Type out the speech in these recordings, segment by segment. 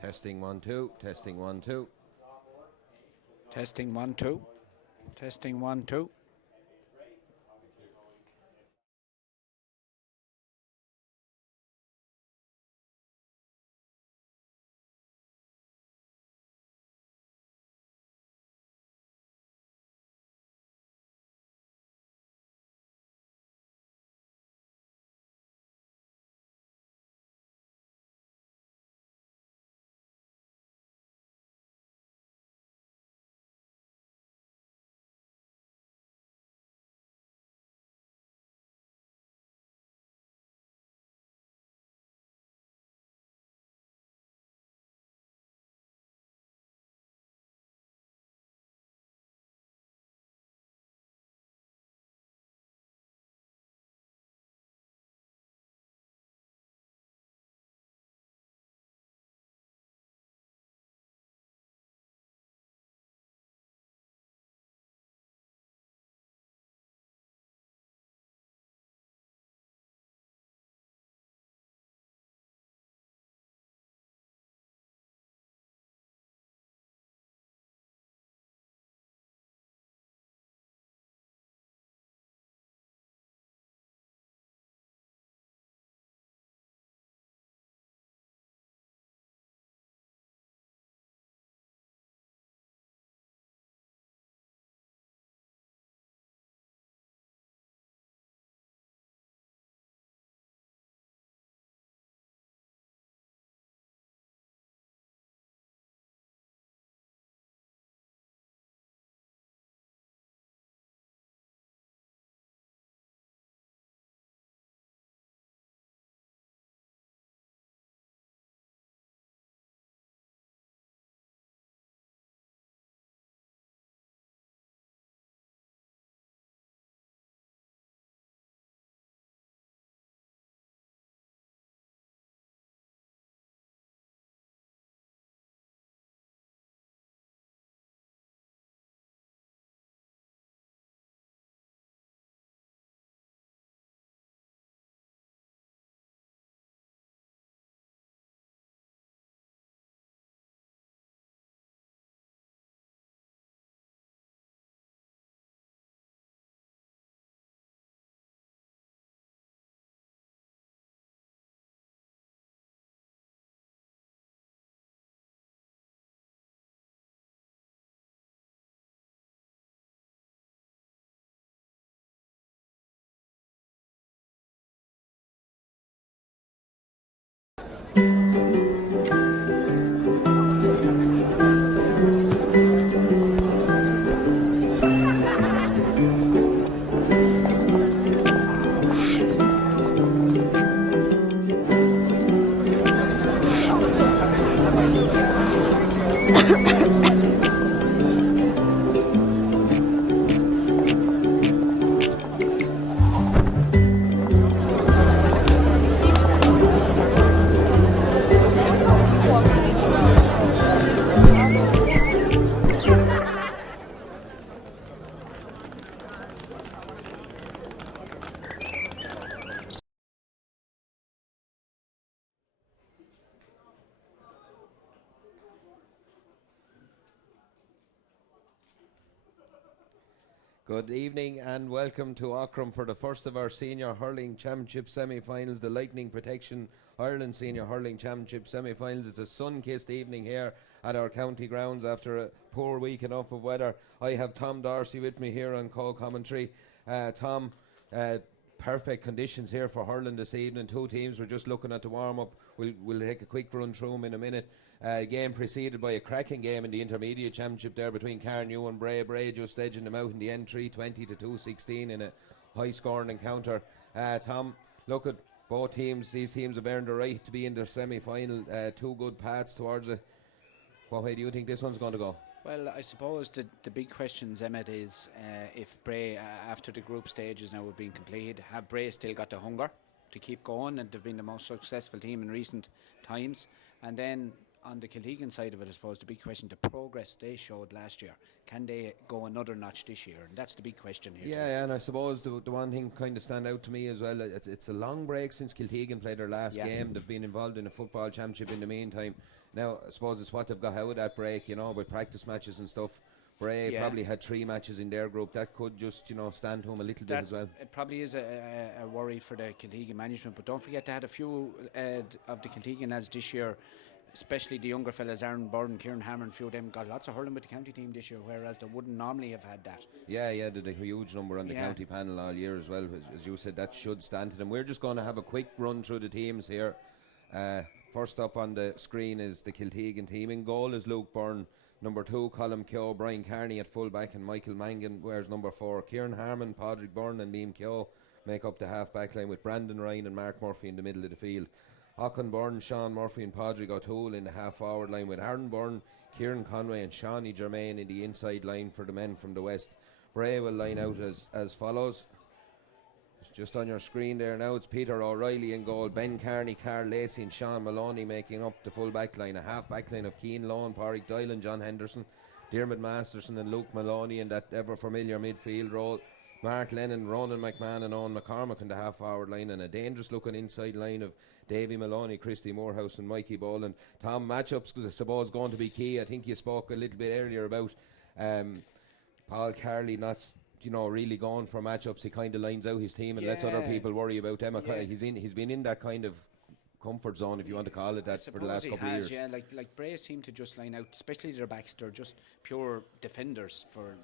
Testing 1 2. Testing 1 2. Testing 1 2. Testing 1 2. Good evening and welcome to Aughrim for the first of our Senior Hurling Championship semi-finals, the Lightning Protection Ireland Senior Hurling Championship semi-finals. It's a sun-kissed evening here at our county grounds after a poor week enough of weather. I have Tom Darcy with me here on call commentary. Tom, perfect conditions here for hurling this evening. Two teams, we're just looking at the warm-up. We'll take a quick run through them in a minute. Game preceded by a cracking game in the intermediate championship there between Carnew and Bray. Bray just edging them out in the end, 320 to 216 in a high scoring encounter. Tom, look at both teams. These teams have earned the right to be in their semi-final. Two good paths towards it. What way do you think this one's going to go? Well, I suppose the big question, Emmett, is if Bray, after the group stages now have been completed, have Bray still got the hunger to keep going, and they've been the most successful team in recent times. And then on the Kiltegan side of it, I suppose the big question, the progress they showed last year, can they go another notch this year? And that's the big question here. Yeah, and I suppose the one thing kind of stand out to me as well, it's a long break since Kiltegan played their last game. They've been involved in a football championship in the meantime. Now, I suppose it's what they've got out of that break, you know, with practice matches and stuff. Bray probably had 3 matches in their group. That could just, you know, stand to him a little bit as well. It probably is a worry for the Kiltegan management, but don't forget they had a few of the Kiltegan lads this year, especially the younger fellas, Aaron Byrne, Ciaran Hammer, and a few of them got lots of hurling with the county team this year, whereas they wouldn't normally have had that. Yeah, they did a huge number on the county panel all year as well. As you said, that should stand to them. We're just going to have a quick run through the teams here. First up on the screen is the Kiltegan team. In goal is Luke Byrne. Number 2, Colm Keogh, Brian Carney at full back, and Michael Mangan wears number 4. Kieran Harmon, Padraig Byrne and Liam Keogh make up the half back line, with Brandon Ryan and Mark Murphy in the middle of the field. Aughrim Byrne, Sean Murphy and Padraig O'Toole in the half forward line, with Aaron Byrne, Kieran Conway and Shawnee Germain in the inside line for the men from the west. Bray will line out as follows. Just on your screen there now, it's Peter O'Reilly in goal, Ben Carney, Carl Lacey and Sean Maloney making up the full back line. A half back line of Keane Lawn, Pádraig Doyle and John Henderson, Diarmuid Masterson and Luke Maloney in that ever familiar midfield role. Mark Lennon, Ronan McMahon and Owen McCormick in the half forward line, and a dangerous looking inside line of Davy Maloney, Christy Morehouse and Mikey Boland. Tom, matchups I suppose going to be key. I think you spoke a little bit earlier about Paul Carley not, you know, really going for matchups. He kind of lines out his team and lets other people worry about them. He's been in that kind of comfort zone, if you want to call it that, for the last couple of years. Yeah, like Bray seem to just line out, especially their backs. They're just pure defenders, for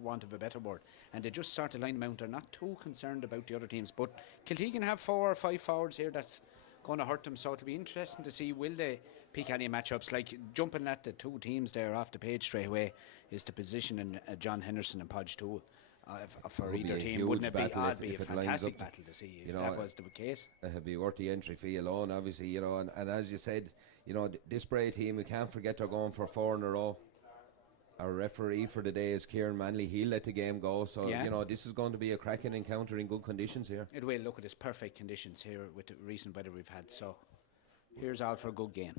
want of a better word, and they just start to line them out. They're not too concerned about the other teams. But Kiltegan have 4 or 5 forwards here that's going to hurt them, so it'll be interesting to see will they pick any matchups. Like jumping at the 2 teams there off the page straight away is the position in John Henderson and Podge Toole for either team. Wouldn't it be a fantastic battle to see if that was the case? It'd be worth the entry fee alone, obviously, you know, and as you said, you know, this Bray team, we can't forget they're going for 4 in a row. Our referee for the day is Kieran Manley. He'll let the game go, so you know, this is going to be a cracking encounter in good conditions here. It will. Look at this perfect conditions here with the recent weather we've had, so here's all for a good game.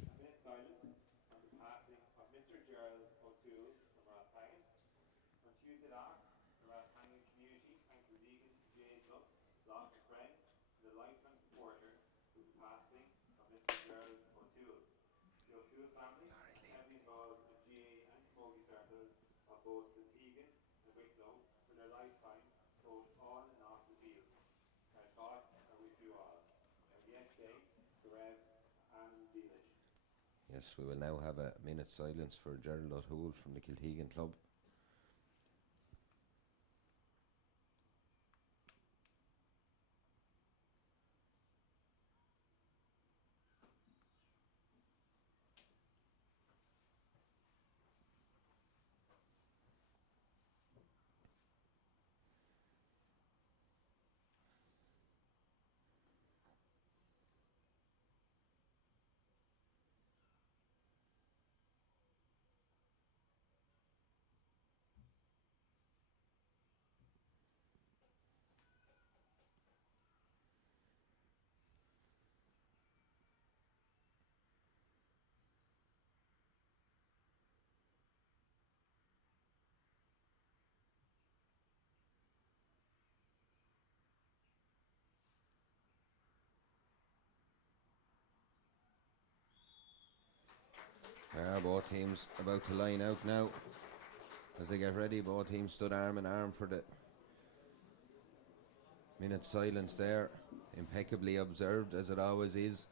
Yes, we will now have a minute's silence for Gerald O'Toole from the Kiltegan club. Both teams about to line out now. As they get ready, both teams stood arm in arm for the minute silence there. Impeccably observed, as it always is.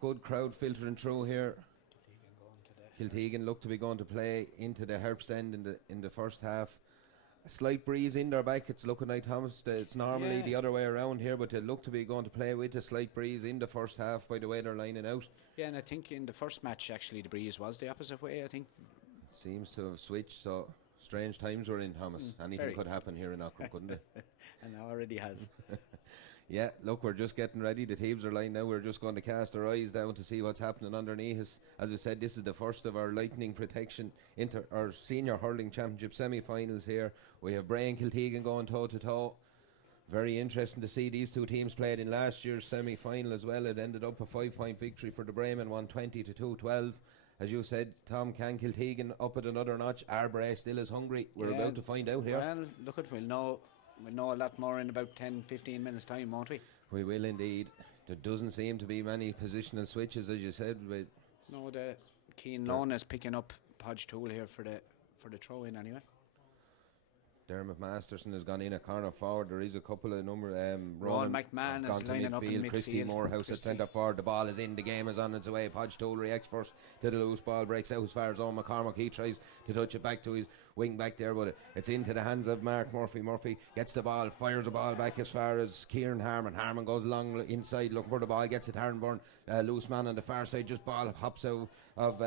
Good crowd filtering through here. Kiltegan look to be going to play into the Herbst end in the first half. A slight breeze in their back. It's looking like, Thomas, it's normally the other way around here, but they look to be going to play with a slight breeze in the first half by the way they're lining out. Yeah, and I think in the first match, actually, the breeze was the opposite way, I think. It seems to have switched, so strange times we're in, Thomas. Anything could happen here in Aughrim, couldn't it? And it already has. Yeah, look, we're just getting ready. The teams are lined now. We're just going to cast our eyes down to see what's happening underneath us. As I said, this is the first of our lightning protection into our senior hurling championship semi-finals here. We have Bray and Kiltegan going toe-to-toe. Very interesting to see these 2 teams played in last year's semi-final as well. It ended up a 5-point victory for the Braymen, 120 to 212. As you said, Tom, can Kiltegan up at another notch? Are Bray still as hungry? We're about to find out here. Well, look at, we'll know a lot more in about 10-15 minutes time, won't we? We will indeed. There doesn't seem to be many positional switches, as you said, with No, the Keane Lone is picking up Podge Tool here for the throw in anyway. Dermot Masterson has gone in a corner forward. There is a couple of Ron McMahon is lining up in midfield. Christy Morehouse at centre forward. The ball is in. The game is on its way. Podge Tool reacts first to the loose ball. Breaks out as far as Owen McCormack. He tries to touch it back to his wing back there, but it's into the hands of Mark Murphy. Murphy gets the ball, fires the ball back as far as Ciaran Harmon. Harmon goes long inside looking for the ball. Gets it. Harrenburn, loose man on the far side. Just ball hops out of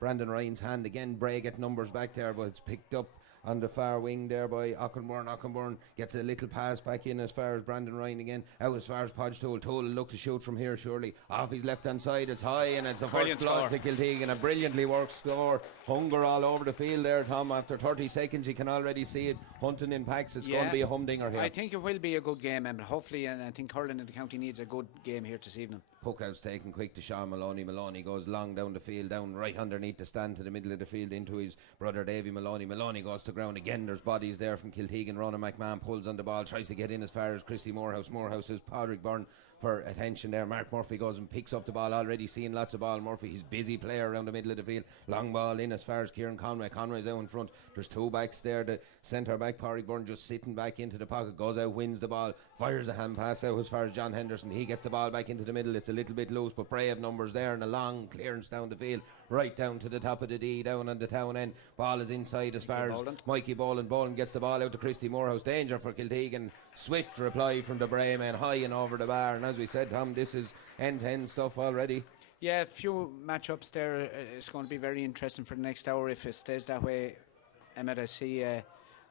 Brandon Ryan's hand. Again, Bray get numbers back there, but it's picked up on the far wing there by Aughrim. Aughrim gets a little pass back in as far as Brandon Ryan again. Out as far as Podge Tool. Tool will look to shoot from here surely. Off his left hand side. It's high and it's a first blood to Kiltegan. A brilliantly worked score. Hunger all over the field there, Tom. After 30 seconds you can already see it hunting in packs. It's going to be a humdinger here. I think it will be a good game, and hopefully, and I think Hurling in the county needs a good game here this evening. Puck out's taken quick to Sean Maloney. Maloney goes long down the field, down right underneath the stand to the middle of the field into his brother Davy Maloney. Maloney goes to ground again. There's bodies there from Kiltegan. Ronan McMahon pulls on the ball, tries to get in as far as Christy Morehouse. Morehouse is Padraig Byrne for attention there. Mark Murphy goes and picks up the ball, already seeing lots of ball. Murphy, he's busy player around the middle of the field. Long ball in as far as Kieran Conway. Conway's out in front. There's two backs there. The centre back Padraig Byrne just sitting back into the pocket, goes out, wins the ball, fires a hand pass out as far as John Henderson. He gets the ball back into the middle. It's a little bit loose, but Bray have numbers there and a long clearance down the field, right down to the top of the D, down on the town end. Ball is inside as far as Mikey Boland. Boland gets the ball out to Christy Morehouse. Danger for Kiltegan. Swift reply from the Bray men, high and over the bar. And as we said, Tom, this is end-to-end stuff already. Yeah, a few matchups there. It's going to be very interesting for the next hour if it stays that way. Emmett, I see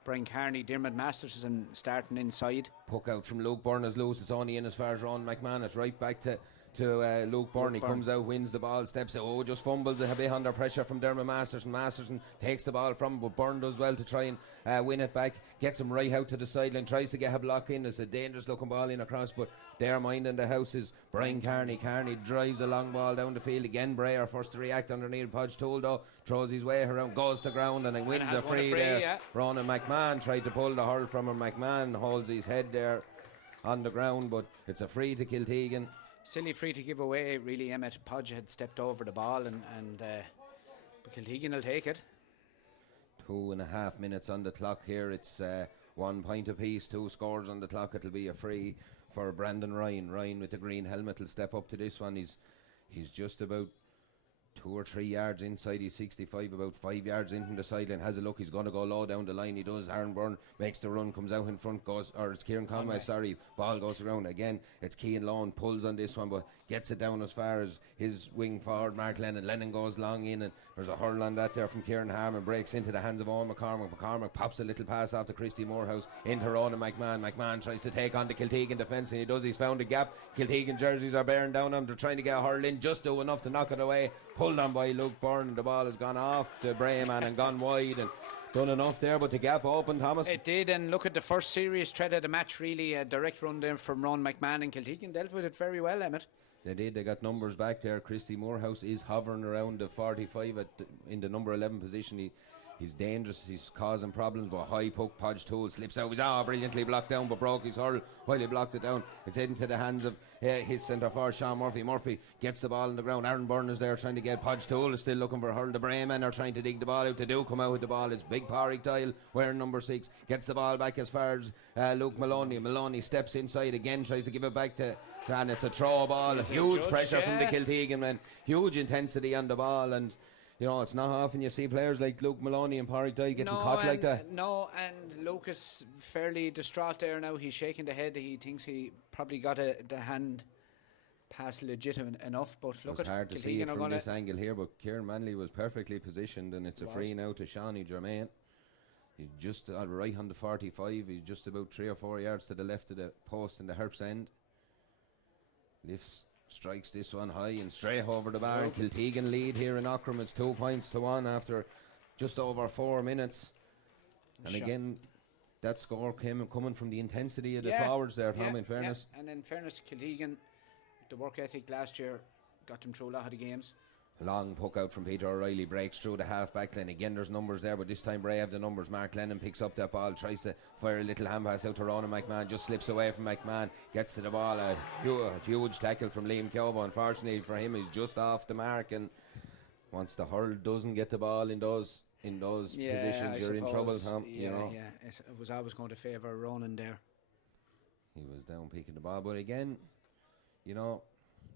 Brian Carney, Dermot Masterson starting inside. Puck out from Luke Byrne is loose. It's only in as far as Ron McMahon. It's right back to Luke Byrne. He comes out, wins the ball, steps out. Just fumbles a bit under pressure from Dermot Masterson. Masterson takes the ball from him, but Byrne does well to try and win it back. Gets him right out to the sideline, tries to get a block in. It's a dangerous looking ball in across, but there minding the house is Brian Carney. Carney drives a long ball down the field again. Bray are first to react underneath. Podge Tool though throws his way around, goes to ground and then wins a free there. Yeah. Ronan McMahon tried to pull the hurl from him. McMahon holds his head there on the ground, but it's a free to Kiltegan. Silly free to give away, really. Emmett Podge had stepped over the ball and but Kiltegan will take it. 2.5 minutes on the clock here. It's 1 point apiece, 2 scores on the clock. It'll be a free for Brandon Ryan. Ryan with the green helmet will step up to this one. He's just about 2 or 3 yards inside his 65, about 5 yards in from the sideline. Has a look, he's going to go low down the line. He does. Aaron Byrne makes the run, comes out in front, it's Ciaran Conway, sorry. Ball goes around again. It's Cian Lone, pulls on this one, but gets it down as far as his wing forward, Mark Lennon. Lennon goes long in, and there's a hurl on that there from Ciaran Harmon. Breaks into the hands of Owen McCormack. McCormack pops a little pass off to Christy Morehouse into Ronan McMahon. McMahon tries to take on the Kiltegan defence, and he does. He's found a gap. Kiltegan jerseys are bearing down on him. They're trying to get a hurl in, just do enough to knock it away. Pulled on by Luke Byrne. The ball has gone off the Bray man and gone wide, and done enough there, but the gap opened, Thomas. It did, and look at the first serious threat of the match, really. A direct run there from Ron McMahon, and Kiltegan dealt with it very well, Emmett. They did. They got numbers back there. Christy Morehouse is hovering around the 45 in the number 11 position. He's dangerous. He's causing problems, but high puck. Podge Tool slips out. He's brilliantly blocked down, but broke his hurl while he blocked it down. It's heading to the hands of his centre forward, Sean Murphy. Murphy gets the ball on the ground. Aaron Byrne is there trying to get. Podge Tool is still looking for a hurl. The Bray men are trying to dig the ball out. They do come out with the ball. It's big Padraig Tile wearing number 6. Gets the ball back as far as Luke Maloney. Maloney steps inside again, tries to give it back to, and it's a throw ball. Huge pressure from the Kiltegan men. Huge intensity on the ball, and you know, it's not often you see players like Luke Maloney and Padraig Tile getting caught like that. No, and Lucas fairly distraught there now. He's shaking the head. He thinks he probably got the hand pass legitimate enough, but look, it's hard to see it from this angle here, but Kieran Manley was perfectly positioned, and it's a free now to Shawnee Germain. He's just right on the 45. He's just about 3 or 4 yards to the left of the post in the Herp's end. Lifts, strikes this one high and straight over the bar. Kiltegan lead here in Aughrim. It's 2 points to 1 after just over 4 minutes. And again, that score coming from the intensity of the forwards there, Tom, in fairness. Yeah. And in fairness, Kiltegan, the work ethic last year got them through a lot of the games. Long puck out from Peter O'Reilly, breaks through the half back line. Again, there's numbers there, but this time Bray have the numbers. Mark Lennon picks up that ball, tries to fire a little hand pass out to Ronan McMahon, just slips away from McMahon, gets to the ball. A huge tackle from Liam Kyobo. Unfortunately for him, he's just off the mark, and Once the hurl doesn't get the ball in those positions, you're in trouble, Tom. You know. Yeah, it was always going to favour Ronan there. He was down picking the ball, but again, you know,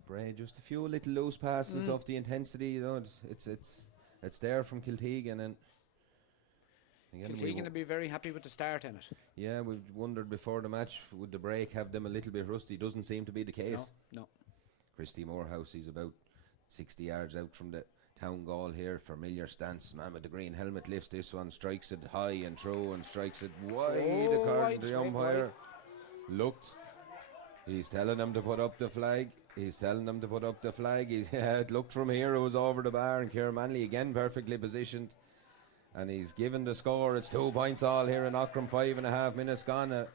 Bray, just a few little loose passes off the intensity. You know, it's there from Kiltegan, and Kiltegan will be very happy with the start in it. Yeah, we wondered before the match, would the break have them a little bit rusty? Doesn't seem to be the case. No. Christy Morehouse, he's about 60 yards out from the town goal here. Familiar stance, man with the green helmet lifts this one, strikes it high and through, and strikes it wide. According to the umpire, looked. He's telling them to put up the flag. It looked from here, it was over the bar, and Ciaran Manley again perfectly positioned. And he's given the score. It's 2 points all here in Aughrim, 5.5 minutes gone.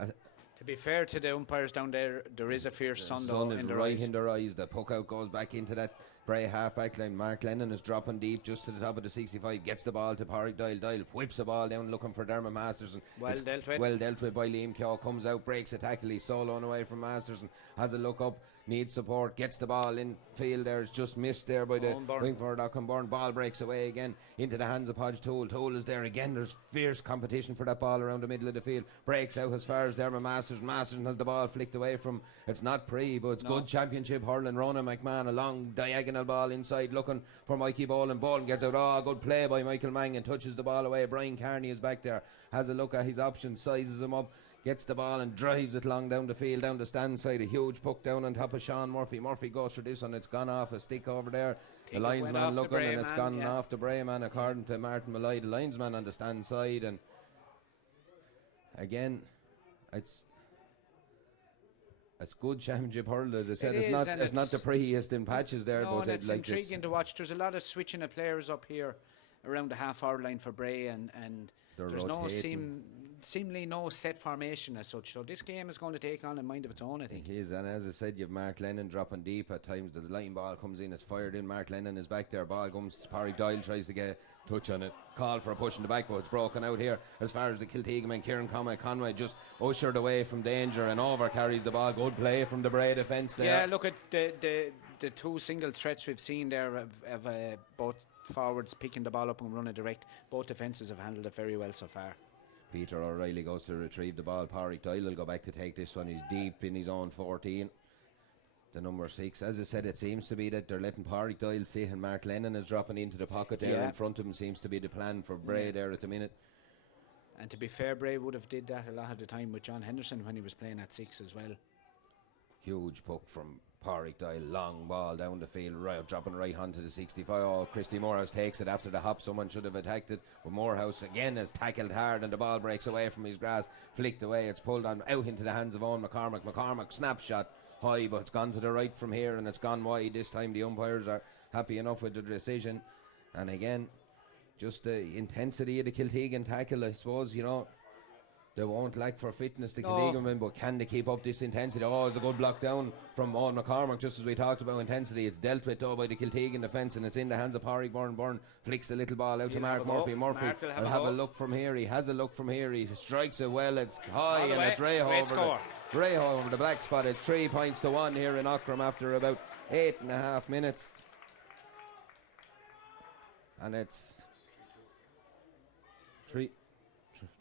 To be fair to the umpires down there, there is a fierce sun in their eyes. The puck out goes back into that Bray half-back line. Mark Lennon is dropping deep just to the top of the 65. Gets the ball to Pádraig Doyle. Doyle whips the ball down looking for Dermot Masterson. Well dealt with by Liam Keogh. Comes out, breaks a tackle. He's soloing away from Masterson. Has a look up. Needs support. Gets the ball in field there. It's just missed there by the wing forward Aughrim. Ball breaks away again into the hands of Podge Toole. Toole is there again. There's fierce competition for that ball around the middle of the field. Breaks out as far as Dermot Masterson. Masterson has the ball flicked away from. It's not Pree, but it's good championship hurling. Ronan McMahon, a long diagonal ball inside looking for Mikey Boland. Boland gets out. Good play by Michael Mangan. Touches the ball away. Brian Carney is back there. Has a look at his options. Sizes him up. Gets the ball and drives it long down the field, down the stand side. A huge puck down on top of Sean Murphy. Murphy goes for this one. It's gone off a stick over there. The linesman looking, and it's gone off the Bray man, according to Martin Malloy, the linesman on the stand side. And again, it's good championship hurling. As I said, it's not the prettiest in patches there, but it's intriguing to watch. There's a lot of switching of players up here around the half-hour line for Bray, and there's seemingly no set formation as such. So this game is going to take on a mind of its own, I think. It is, and as I said, you've Mark Lennon dropping deep at times. The line ball comes in, it's fired in. Mark Lennon is back there. Ball comes to Pádraig Doyle, tries to get a touch on it. Call for a push in the back, but it's broken out here. As far as the Kiltegan man, Ciaran Conway just ushered away from danger and over carries the ball. Good play from the Bray defence there. Yeah, look at the two single threats we've seen there of both forwards picking the ball up and running direct. Both defences have handled it very well so far. Peter O'Reilly goes to retrieve the ball. Pádraig Doyle will go back to take this one. He's deep in his own 14. The number 6. As I said, it seems to be that they're letting Pádraig Doyle sit, and Mark Lennon is dropping into the pocket there in front of him. Seems to be the plan for Bray there at the minute. And to be fair, Bray would have did that a lot of the time with John Henderson when he was playing at 6 as well. Huge puck from Pádraig Doyle, long ball down the field, dropping right onto the 65. Christy Morehouse takes it after the hop. Someone should have attacked it, but Morehouse again is tackled hard, and the ball breaks away from his grasp, flicked away. It's pulled on out into the hands of Owen McCormack. McCormack snapshot high, but it's gone to the right from here, and it's gone wide. This time the umpires are happy enough with the decision. And again, just the intensity of the Kiltegan tackle, I suppose, you know. They won't lack for fitness, the Kiltegan men, but can they keep up this intensity? It's a good block down from Owen McCormack, just as we talked about intensity. It's dealt with though by the Kiltegan defence, and it's in the hands of Pádraig Byrne. Byrne flicks a little ball out to Mark Murphy. Murphy will have a look from here. He has a look from here. He strikes it well. It's high, and it's Ray over the black spot. It's 3 points to 1 here in Aughrim after about 8.5 minutes. And it's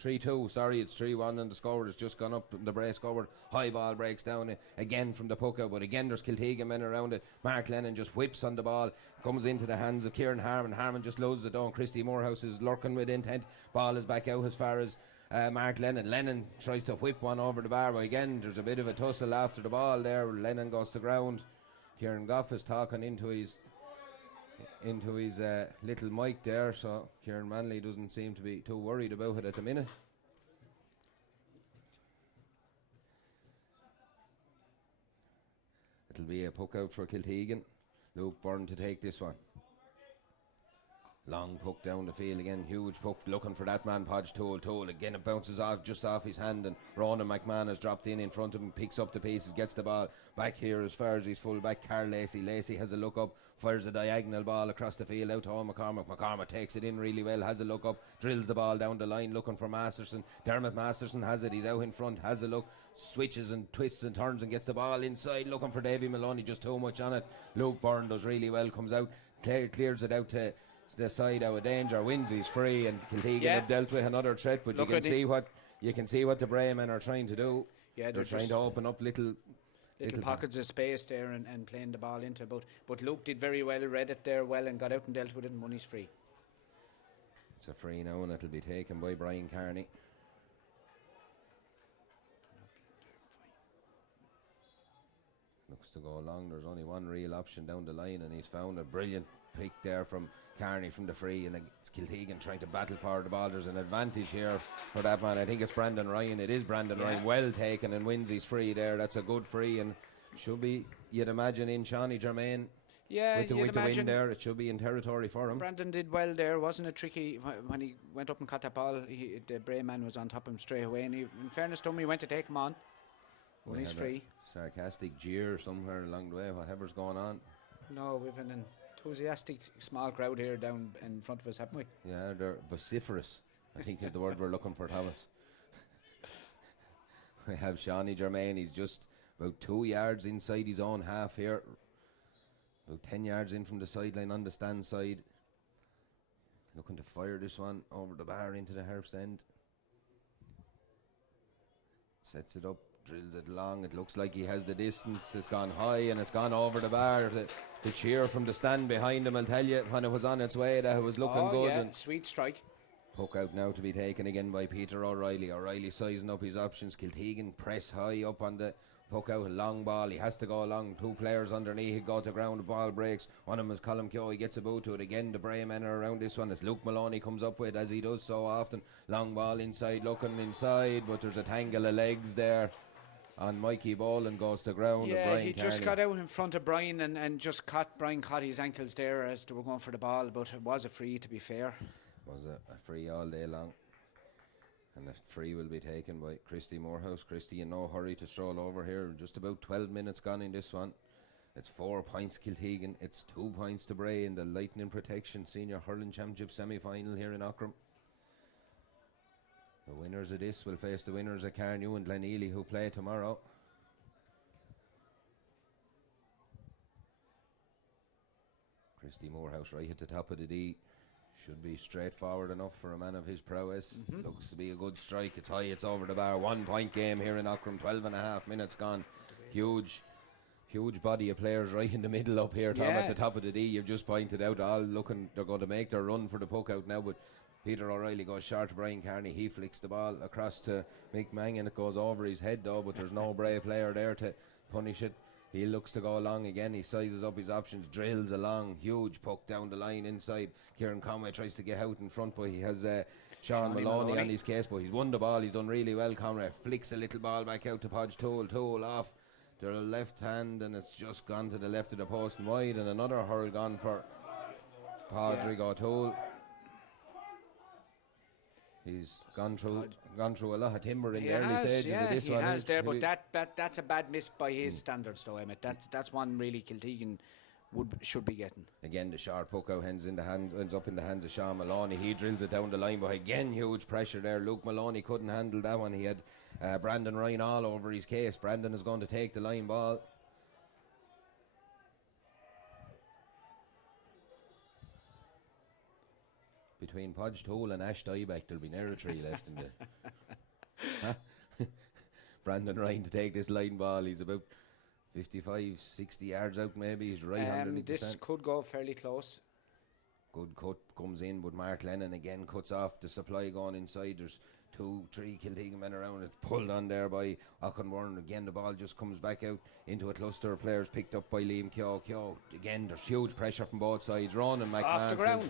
3-2, sorry, it's 3-1, and the score has just gone up. The Bray scoreboard. High ball breaks down again from the puck out, but again there's Kiltegan men around it. Mark Lennon just whips on the ball, comes into the hands of Kieran Harmon. Harmon just loads it down. Christy Morehouse is lurking with intent. Ball is back out as far as Mark Lennon. Lennon tries to whip one over the bar, but again there's a bit of a tussle after the ball there. Lennon goes to ground. Kieran Goff is talking into his little mic there, so Ciaran Manley doesn't seem to be too worried about it at the minute. It'll be a puck out for Kiltegan. Luke Byrne to take this one. Long puck down the field again, huge puck looking for that man Podge Toole. Again it bounces off just off his hand, and Ronan McMahon has dropped in front of him, picks up the pieces, gets the ball back here as far as his full back. Carl Lacey has a look up, fires a diagonal ball across the field out to Owen McCormack. McCormack takes it in really well, has a look up, drills the ball down the line looking for Masterson. Dermot Masterson has it, he's out in front, has a look, switches and twists and turns and gets the ball inside looking for Davy Maloney, just too much on it. Luke Byrne does really well, comes out, clears it out to the side out of danger. Wins, he's free, and Kiltegan have dealt with another threat. But you can see what the Bray men are trying to do. Yeah, they're trying to open up little pockets of space there and playing the ball into. But Luke did very well, read it there well, and got out and dealt with it, and money's free. It's a free now, and it'll be taken by Brian Kearney. Looks to go along. There's only one real option down the line, and he's found a brilliant pick there from Kearney from the free, and it's Kiltegan trying to battle for the ball. There's an advantage here for that man. I think it's Brandon Ryan. It is Brandon Ryan. Well taken, and wins his free there. That's a good free, and should be, you'd imagine, in Shawnee Germain. Yeah, with the win there, it should be in territory for him. Brandon did well there. Wasn't it tricky when he went up and caught that ball? The Bray man was on top of him straight away, and in fairness to him, he went to take him on. When he's free. Sarcastic jeer somewhere along the way, whatever's going on. No, we've an enthusiastic small crowd here down in front of us, haven't we? Yeah, they're vociferous, I think is the word we're looking for, Thomas. We have Shawnee Germain. He's just about 2 yards inside his own half here. About 10 yards in from the sideline on the stand side. Looking to fire this one over the bar into the Harps end. Sets it up. Drills it long. It looks like he has the distance. It's gone high and it's gone over the bar. The cheer from the stand behind him, I'll tell you, when it was on its way, that it was looking good. Yeah, and sweet strike. Puck out now to be taken again by Peter O'Reilly. O'Reilly sizing up his options. Kiltegan press high up on the puck out. Long ball. He has to go along. Two players underneath. He'd go to ground. The ball breaks. One of them is Colm Keogh. He gets about to it again. The Bray men are around this one. It's Luke Maloney comes up with, as he does so often. Long ball inside, looking inside, but there's a tangle of legs there. And Mikey Boland goes to ground. Yeah, he just got out in front of Brian and just Brian caught his ankles there as they were going for the ball, but it was a free, to be fair. Was a free all day long. And the free will be taken by Christy Morehouse. Christy in no hurry to stroll over here. Just about 12 minutes gone in this one. It's 4 points Kiltegan. It's 2 points to Bray in the Lightning Protection Senior Hurling Championship semi-final here in Aughrim. The winners of this will face the winners of Carnew and Glenealy, who play tomorrow. Christy Morehouse right at the top of the D. Should be straightforward enough for a man of his prowess. Looks to be a good strike. It's high, it's over the bar. 1 point game here in Aughrim. 12.5 minutes gone. Huge body of players right in the middle up here, Tom, at the top of the D. You've just pointed out, all looking, they're going to make their run for the puck out now, but Peter O'Reilly goes short to Brian Kearney. He flicks the ball across to Mick Mangan. It goes over his head though, but there's no Bray player there to punish it. He looks to go along again. He sizes up his options, drills along. Huge puck down the line inside. Ciaran Conway tries to get out in front, but he has Sean Maloney on his case, but he's won the ball. He's done really well. Conway flicks a little ball back out to Podge Toole. Toole off their left hand, and it's just gone to the left of the post and wide, and another hurl gone for Podrigo Toole. He's gone through a lot of timber in the early stages of this one. He has there, but that's a bad miss by his standards, though, Emmett. That's one really Kiltegan should be getting. Again, the sharp puck out ends up in the hands of Sean Maloney. He drills it down the line, but again, huge pressure there. Luke Maloney couldn't handle that one. He had Brandon Ryan all over his case. Brandon is going to take the line ball. Between Podge Toole and Ash Dieback, there'll be near a tree left in the Brandon Ryan to take this line ball. He's about 55, 60 yards out maybe. He's right underneath the stand. This could go fairly close. Good cut comes in, but Mark Lennon again cuts off the supply going inside. There's 2-3 Kiltegan men around. It's pulled on there by Aughrim. Again, the ball just comes back out into a cluster of players picked up by Liam Keogh. Again, there's huge pressure from both sides. Ronan McMahon off the ground.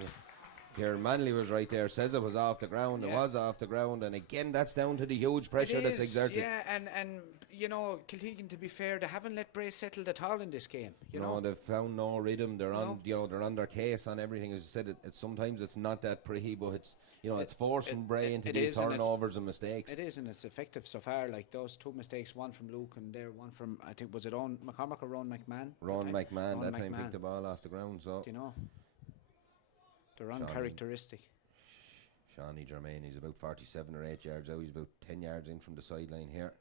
Here, Manley was right there, says it was off the ground. It was off the ground, and again, that's down to the huge pressure that's exerted. Yeah, and you know, Kiltegan, to be fair, they haven't let Bray settle at all in this game. You know, they've found no rhythm. They're on, they're on their case on everything. As I said, it's sometimes it's not that pretty, but it's it's forcing Bray into these turnovers and mistakes. It is, and it's effective so far. Like those 2 mistakes, one from Luke and there, one from, I think, was it Owen McCormack or Ron McMahon? Ron McMahon that time picked the ball off the ground. So you know. They're uncharacteristic. Shawnee Germain, he's about 47 or 8 yards out. He's about 10 yards in from the sideline here.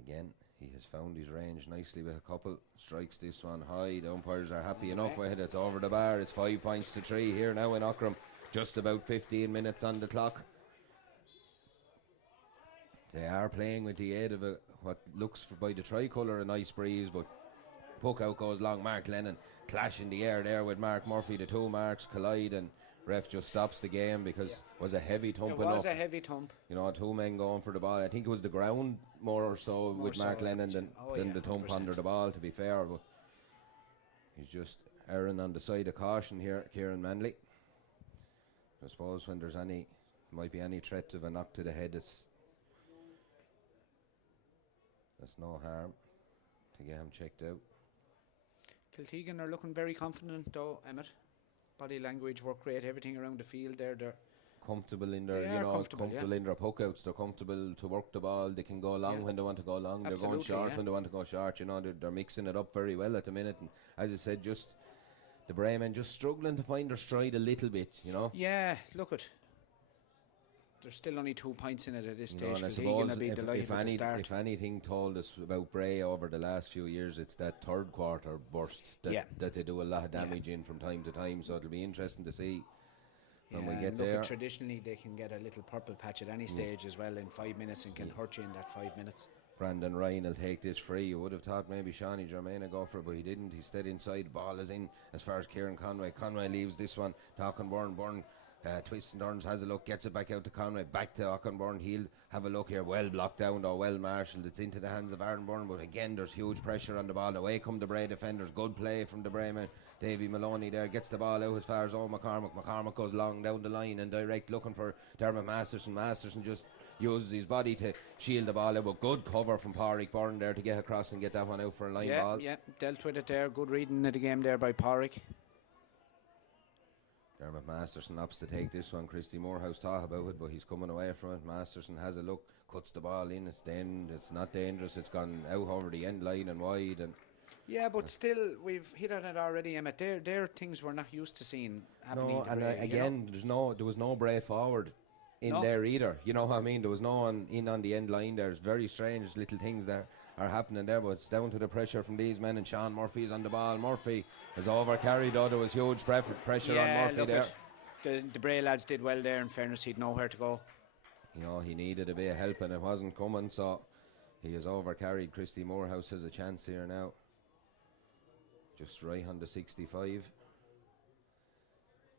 Again, He has found his range nicely with a couple. Strikes this one high. The umpires are happy enough with it. It's over the bar. It's 5 points to 3 here now in Aughrim. Just about 15 minutes on the clock. They are playing with the aid of what looks by the tricolour a nice breeze, but puck out goes long. Mark Lennon clash in the air there with Mark Murphy. The two marks collide and ref just stops the game because it was a heavy thump. It was a heavy thump. You know, two men going for the ball. I think it was the ground more or so with Mark Lennon than the thump 100%. Under the ball, to be fair. But he's just erring on the side of caution here, Ciaran Manley. I suppose when there's might be any threat of a knock to the head, that's no harm to get him checked out. Kiltegan are looking very confident though, Emmett. Body language, work rate, everything around the field there. They're comfortable in their, comfortable in their puck outs. They're comfortable to work the ball. They can go long when they want to go long. Absolutely, they're going short when they want to go short. You know, they're mixing it up very well at the minute. And as I said, just the Bray men just struggling to find their stride a little bit. You know. Yeah, look at. There's still only 2 points in it at this stage. And I suppose if anything told us about Bray over the last few years, it's that third quarter burst that they do a lot of damage in from time to time. So it'll be interesting to see when we get there. Traditionally, they can get a little purple patch at any stage as well in 5 minutes and can hurt you in that 5 minutes. Brandon Ryan will take this free. You would have thought maybe Shawnee Germain would go for it, but he didn't. He stayed inside. The ball is in as far as Kieran Conway. Conway leaves this one. Talking Byrne. Twists and turns, has a look, gets it back out to Conway, back to Aughrim. He'll have a look here, well blocked down though, well marshalled. It's into the hands of Aaron Byrne, but again there's huge pressure on the ball. Away come the Bray defenders, good play from the Bray man. Davy Maloney there gets the ball out as far as McCormack. McCormack goes long down the line and direct looking for Dermot Masterson. Masterson just uses his body to shield the ball out, but good cover from Pádraig Byrne there to get across and get that one out for a line ball. Yeah, dealt with it there. Good reading of the game there by Pádraig. Dermot Masterson opts to take this one. Christy Morehouse thought about it, but he's coming away from it. Masterson has a look, cuts the ball in. It's not dangerous. It's gone out over the end line and wide. And yeah, but still, we've hit on it already, Emmett. They're things we're not used to seeing happening. No, and again, there was no Bray forward in there either. You know what I mean? There was no one in on the end line. There's very strange little things that are happening there, but it's down to the pressure from these men, and Sean Murphy's on the ball. Murphy has over-carried, though. There was huge pressure on Murphy there. The Bray lads did well there. In fairness, he'd nowhere to go. You know, he needed a bit of help and it wasn't coming, so he has over-carried. Christy Morehouse has a chance here now. Just right on the 65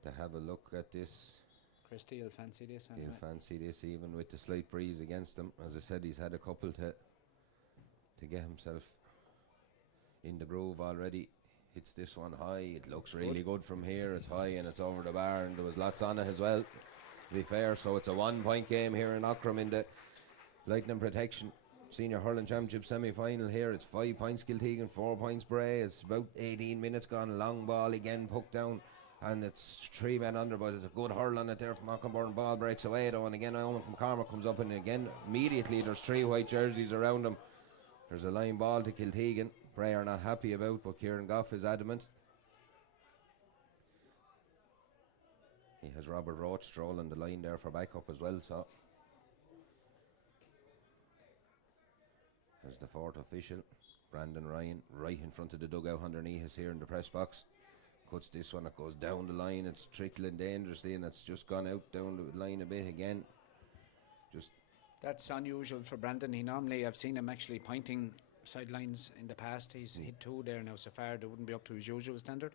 to have a look at this. Christy will fancy this. He'll fancy this even with the slight breeze against him. As I said, he's had a couple to get himself in the groove already. Hits this one high. It looks really good from here. It's high and it's over the bar, and there was lots on it as well, to be fair. So it's a 1 point game here in Aughrim in the Lightning Protection Senior Hurling Championship semi-final here. It's 5 points Kiltegan, 4 points Bray. It's about 18 minutes gone. A long ball again, puck down, and it's 3 men under, but it's a good hurl on it there from Aughrim. Ball breaks away though, and again Owen from Cormac comes up, and again immediately there's 3 white jerseys around him. There's a line ball to Kiltegan. Bray are not happy about, but Kieran Goff is adamant. He has Robert Roach strolling the line there for backup as well, so there's the fourth official, Brandon Ryan, right in front of the dugout underneath us here in the press box. Cuts this one, it goes down the line, it's trickling dangerously, and it's just gone out down the line a bit again. That's unusual for Brandon. He normally, I've seen him actually pointing sidelines in the past. He's hit 2 there now so far. They wouldn't be up to his usual standard.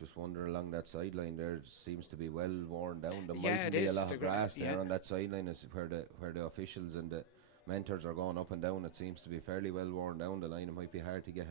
Just wondering along that sideline there, seems to be well worn down. There might be a lot of grass there on that sideline, is where the officials and the mentors are going up and down. It seems to be fairly well worn down the line. It might be hard to get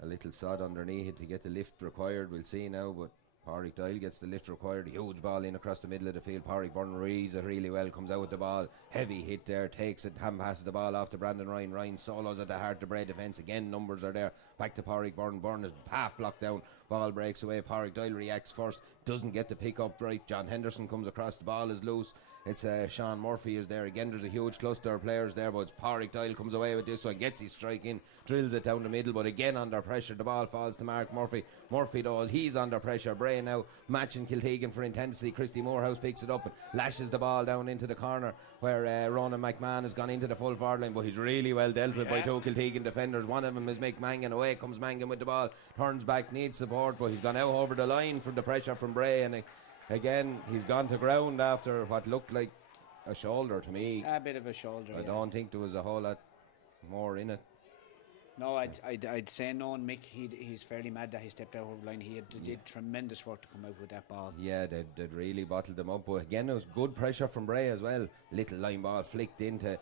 a little sod underneath it to get the lift required. We'll see now, but Pádraig Doyle gets the lift required. Huge ball in across the middle of the field. Pádraig Byrne reads it really well, comes out with the ball. Heavy hit there, takes it, hand passes the ball off to Brandon Ryan. Ryan solos at the heart to Bray defence. Again, numbers are there. Back to Pádraig Byrne. Byrne is half blocked down Ball breaks away. Pádraig Doyle reacts first. Doesn't get the pick up right. John Henderson comes across. The ball is loose. It's Sean Murphy is there again. There's a huge cluster of players there, but Pádraig Doyle comes away with this one, gets his strike in, drills it down the middle, but again under pressure. The ball falls to Mark Murphy. Murphy does. He's under pressure. Bray now matching Kiltegan for intensity. Christy Morehouse picks it up and lashes the ball down into the corner where Ronan McMahon has gone into the full forward line, but he's really well dealt with by two Kiltegan defenders. One of them is Mick Mangan. Away comes Mangan with the ball. Turns back, needs support, but he's gone out over the line from the pressure from Bray, and again he's gone to ground after what looked like a shoulder to me. A bit of a shoulder. I don't think there was a whole lot more in it. No, I'd say no. And Mick, he's fairly mad that he stepped out over the line. He did tremendous work to come out with that ball. Yeah, they'd really bottled them up. But again, it was good pressure from Bray as well. Little line ball flicked into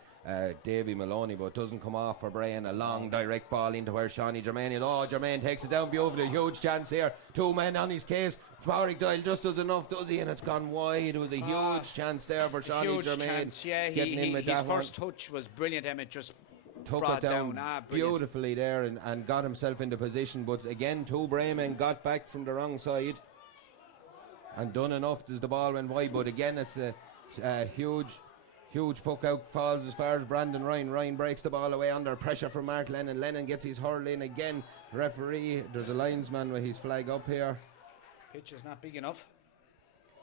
Davy Maloney, but doesn't come off for Bray, and a long direct ball into where Shawnee Germain is. Oh, Germain takes it down beautifully. Huge chance here. Two men on his case. Pádraig Doyle just does enough, does he? And it's gone wide. It was a huge chance there for Shawnee Germain. Chance, yeah. His first touch was brilliant, Emmett. Just took it down beautifully there and got himself into position. But again, two Bray men got back from the wrong side and done enough as the ball went wide. But again, it's a huge puck out, falls as far as Brandon Ryan. Ryan breaks the ball away under pressure from Mark Lennon. Lennon gets his hurl in again. Referee, there's a linesman with his flag up here. Pitch is not big enough.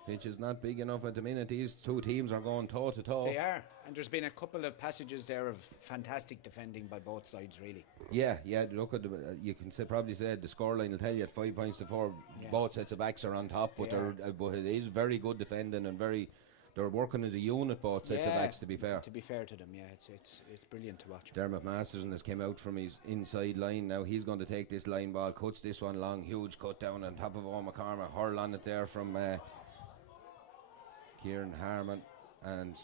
Pitch is not big enough at the minute. These two teams are going toe to toe. They are, and there's been a couple of passages there of fantastic defending by both sides, really. Yeah. Look at you can probably say the scoreline will tell you at 5 points to 4. Yeah. Both sets of backs are on top, but but it is very good defending and they're working as a unit. Both sets of backs. To be fair to them, yeah, it's brilliant to watch. Dermot Masterson has came out from his inside line now. He's going to take this line ball, cuts this one long, huge cut down on top of McCormack. Hurl on it there from Kieran Harmon, and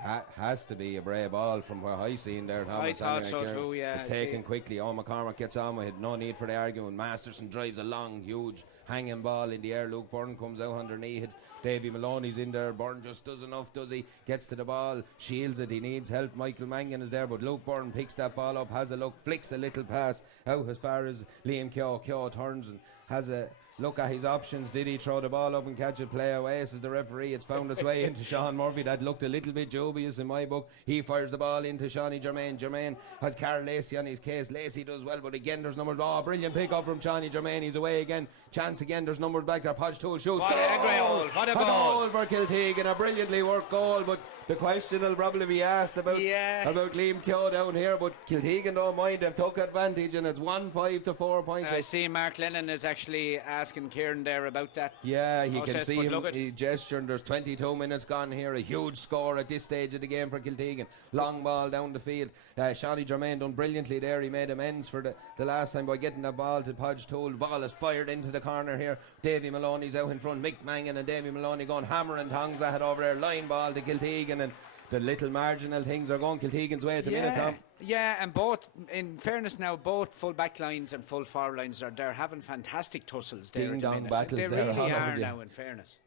has to be a Bray ball from where I seen there. Thomas, I thought so too, yeah. It's taken quickly. McCormack gets on with it. No need for the argument. Masterson drives a long, huge hanging ball in the air. Luke Byrne comes out underneath it. Davy Maloney's in there. Byrne just does enough, does he? Gets to the ball, shields it. He needs help. Michael Mangan is there, but Luke Byrne picks that ball up, has a look, flicks a little pass out as far as Liam Keogh. Keogh turns and has a look at his options. Did he throw the ball up and catch it? Play away, says the referee. It's found its way into Sean Murphy. That looked a little bit dubious in my book. He fires the ball into Shawnee Germain. Germain has Carl Lacey on his case. Lacey does well, but again there's numbers. Oh, brilliant pick up from Shawnee Germain. He's away again. Chance again. There's numbers back there. Podge Tool shoots. What a goal! What a goal for Kiltegan. A brilliantly worked goal, but the question will probably be asked about Liam Keogh down here, but Kiltegan don't mind. They've took advantage, and it's 1-5 to 4 points. I see Mark Lennon is actually asking Ciaran there about that. Yeah, you can see him gesturing. There's 22 minutes gone here. A huge score at this stage of the game for Kiltegan. Long ball down the field. Shawnee Germain done brilliantly there. He made amends for the last time by getting the ball to Podge Tool. The ball is fired into the corner here. Davy Maloney's out in front. Mick Mangan and Davy Maloney going hammer and tongs at it over there. Line ball to Kiltegan, and the little marginal things are going Kiltegan's way at the minute, Tom. Yeah, and both, in fairness now, both full back lines and full forward lines they're having fantastic tussles there. Ding-dong battles. They really are now, in fairness.